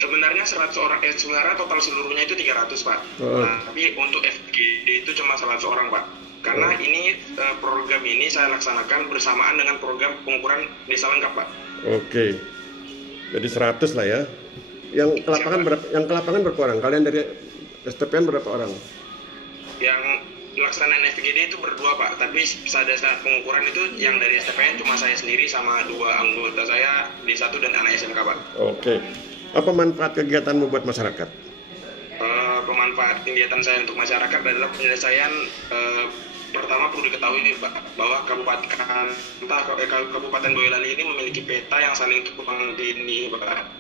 Sebenarnya 100 orang, sebenarnya total seluruhnya itu 300, Pak. Nah, tapi untuk FGD itu cuma 100 orang, Pak. Karena ini program ini saya laksanakan bersamaan dengan program pengukuran desa lengkap, Pak. Oke. Jadi 100 lah ya. Yang ke lapangan berapa orang? Kalian dari STPN berapa orang? Yang pelaksanaan FGD itu berdua, Pak, tapi pada saat pengukuran itu yang dari STPN cuma saya sendiri sama 2 anggota saya D1 dan anak SMK, Pak. Oke. Apa manfaat kegiatanmu buat masyarakat? Pemanfaat kegiatan saya untuk masyarakat adalah penyelesaian pertama perlu diketahui nih, Pak, bahwa Kabupaten Boyolali ini memiliki peta yang saling tumpang tindih, Pak.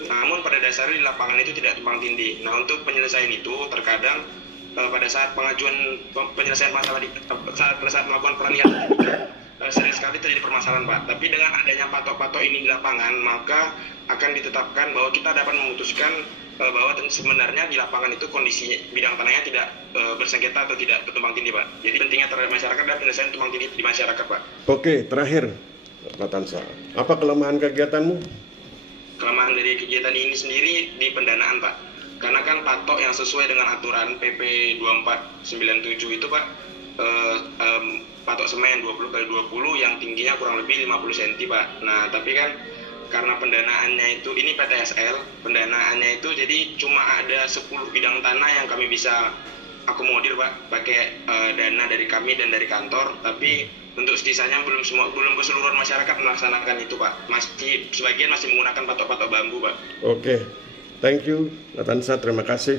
Namun pada dasarnya di lapangan itu tidak tumpang tindih. Nah, untuk penyelesaian itu terkadang pada saat pengajuan penyelesaian masalah pada saat melakukan peralihan sering sekali terjadi permasalahan, Pak. Tapi dengan adanya patok-patok ini di lapangan, maka akan ditetapkan bahwa kita dapat memutuskan bahwa sebenarnya di lapangan itu kondisi bidang tanahnya tidak bersengketa atau tidak tumpang tindih, Pak. Jadi pentingnya terhadap masyarakat dan penyelesaian tumpang tindih di masyarakat, Pak. Oke, terakhir, Pak Tansa, apa kelemahan kegiatanmu? Kelemahan dari kegiatan ini sendiri di pendanaan, Pak. Karena kan patok yang sesuai dengan aturan PP 2497 itu, Pak, patok semen 20x20 yang tingginya kurang lebih 50 cm, Pak. Nah, tapi kan karena pendanaannya itu, ini PTSL, pendanaannya itu jadi cuma ada 10 bidang tanah yang kami bisa akomodir, Pak, pakai dana dari kami dan dari kantor, tapi untuk sisanya belum keseluruhan masyarakat melaksanakan itu, Pak. Sebagian masih menggunakan patok-patok bambu, Pak. Oke, thank you, Natansa, terima kasih.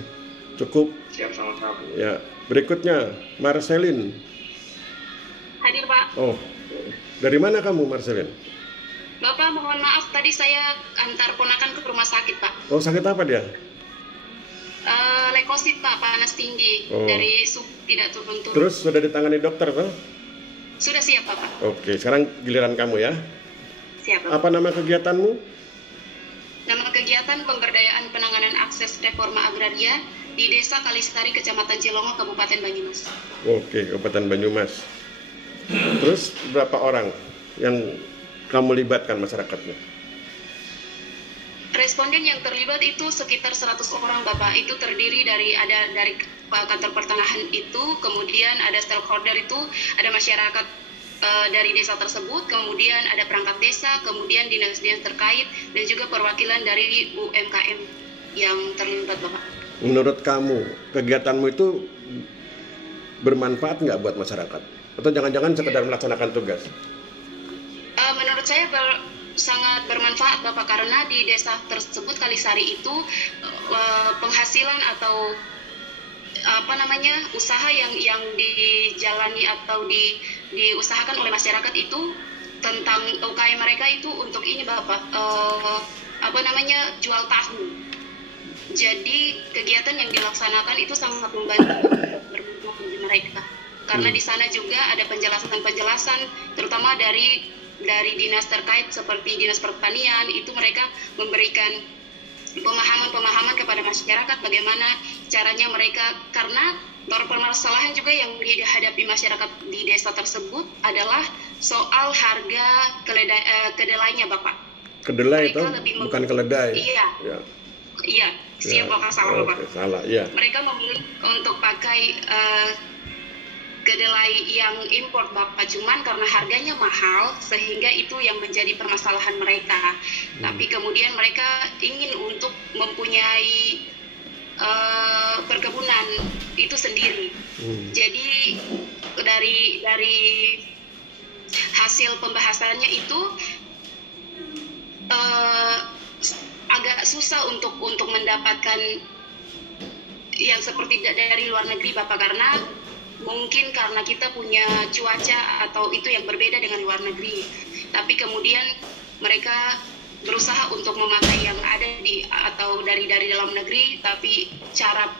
Cukup. Siap, sama-sama. Ya, berikutnya Marcelin. Hadir, Pak. Oh, dari mana kamu, Marcelin? Bapak, mohon maaf, tadi saya antar ponakan ke rumah sakit, Pak. Oh, sakit apa dia? Leukosit, Pak, panas tinggi. Oh. Dari suhu tidak turun-turun. Terus sudah ditangani dokter, Pak? Sudah siap, Bapak. Oke, sekarang giliran kamu ya. Siap, Bapak. Apa nama kegiatanmu? Nama kegiatan pemberdayaan penanganan akses reforma agraria di Desa Kalisari, Kecamatan Cilongo, Kabupaten Banyumas. Oke, Kabupaten Banyumas. Terus berapa orang yang kamu libatkan masyarakatnya? Responden yang terlibat itu sekitar 100 orang, Bapak. Itu terdiri dari kantor pertanahan itu, kemudian ada stakeholder itu, ada masyarakat dari desa tersebut, kemudian ada perangkat desa, kemudian dinas-dinas terkait, dan juga perwakilan dari UMKM yang terlibat, Bapak. Menurut kamu, kegiatanmu itu bermanfaat nggak buat masyarakat? Atau jangan-jangan sekedar melaksanakan tugas? Menurut saya sangat bermanfaat, Bapak, karena di desa tersebut Kalisari itu penghasilan atau usaha yang dijalani atau diusahakan oleh masyarakat itu tentang UKM mereka itu untuk ini, Bapak, jual tahu. Jadi kegiatan yang dilaksanakan itu sangat membantu bagi mereka, karena di sana juga ada penjelasan-penjelasan, terutama dari dinas terkait seperti dinas pertanian. Itu mereka memberikan pemahaman kepada masyarakat bagaimana caranya mereka, karena permasalahan juga yang dihadapi masyarakat di desa tersebut adalah soal harga kedelainya, Bapak. Kedelai itu bukan keledai. Iya. Ya. Iya, siap, Bapak, salah, Bapak. Salah, iya. Mereka memilih untuk pakai kedelai yang impor, Bapak, cuman karena harganya mahal sehingga itu yang menjadi permasalahan mereka. Tapi kemudian mereka ingin untuk mempunyai perkebunan itu sendiri. Jadi dari hasil pembahasannya itu agak susah untuk mendapatkan yang seperti dari luar negeri, Bapak, karena mungkin karena kita punya cuaca atau itu yang berbeda dengan luar negeri. Tapi kemudian mereka berusaha untuk memakai yang ada dari dalam negeri, tapi cara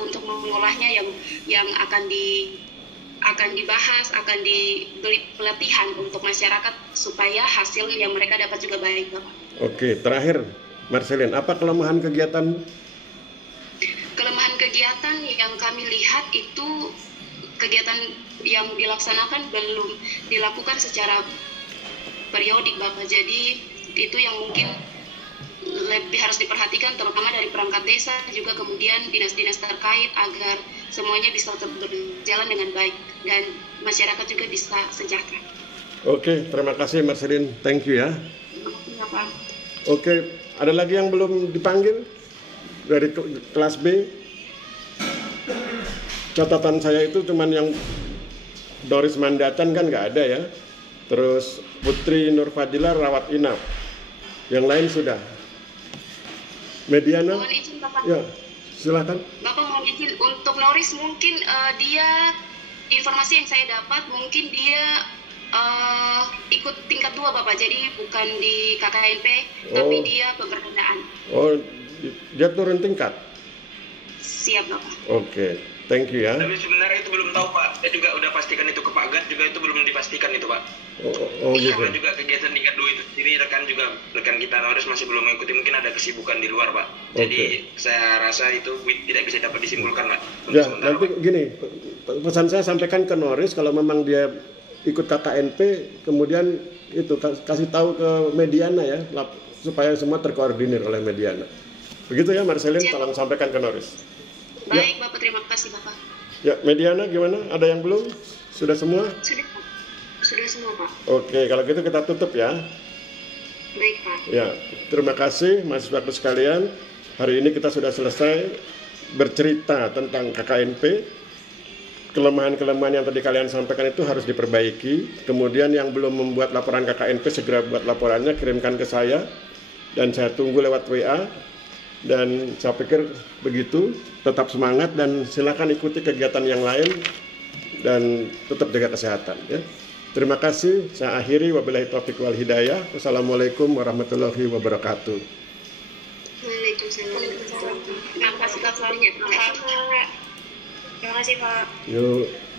untuk mengolahnya yang akan dibahas, akan diberi pelatihan untuk masyarakat supaya hasil yang mereka dapat juga baik, Bapak. Oke, terakhir Marcelin, apa kelemahan kegiatan? Kelemahan kegiatan yang kami lihat itu kegiatan yang dilaksanakan belum dilakukan secara periodik Bapak. Jadi itu yang mungkin lebih harus diperhatikan, terutama dari perangkat desa juga kemudian dinas-dinas terkait agar semuanya bisa berjalan dengan baik dan masyarakat juga bisa sejahtera. Oke, terima kasih Marcelin, thank you ya. Bapak. Oke, ada lagi yang belum dipanggil dari kelas B? Catatan saya itu cuman yang Doris Mandacan kan nggak ada ya. Terus Putri Nur Fadila rawat inap. Yang lain sudah. Mediana? Mohon izin Bapak. Ya, silakan. Bapak mohon izin untuk Noris mungkin dia informasi yang saya dapat mungkin dia ikut tingkat 2 Bapak, jadi bukan di KKNP tapi dia pemberdayaan. Oh, dia turun tingkat? Siap Bapak. Oke, thank you ya. Tapi sebenarnya itu belum tahu Pak. Saya juga udah pastikan itu ke Pak Gat juga itu belum dipastikan itu Pak. Oh gitu. Karena juga kegiatan tingkat 2 itu sendiri rekan kita Noris masih belum mengikuti, mungkin ada kesibukan di luar Pak. Jadi saya rasa itu tidak bisa dapat disimpulkan Pak. Ya, nanti Pak, gini, pesan saya sampaikan ke Noris kalau memang dia ikut KKNP, kemudian itu kasih tahu ke Mediana ya, supaya semua terkoordinir oleh Mediana. Begitu ya Marcelin, tolong sampaikan ke Noris. Baik ya. Bapak, terima kasih Bapak. Ya, Mediana gimana? Ada yang belum? Sudah semua? Sudah semua Pak. Oke, kalau gitu kita tutup ya. Baik Pak. Ya, terima kasih mahasiswaku sekalian. Hari ini kita sudah selesai bercerita tentang KKNP. Kelemahan-kelemahan yang tadi kalian sampaikan itu harus diperbaiki. Kemudian yang belum membuat laporan KKNP segera buat laporannya, kirimkan ke saya dan saya tunggu lewat WA. Dan saya pikir begitu, tetap semangat dan silakan ikuti kegiatan yang lain dan tetap jaga kesehatan ya. Terima kasih, saya akhiri, wabillahi taufiq wal hidayah. Wassalamualaikum warahmatullahi wabarakatuh. Waalaikumsalam. Terima kasih Bapak. Terima kasih Pak. Yuk.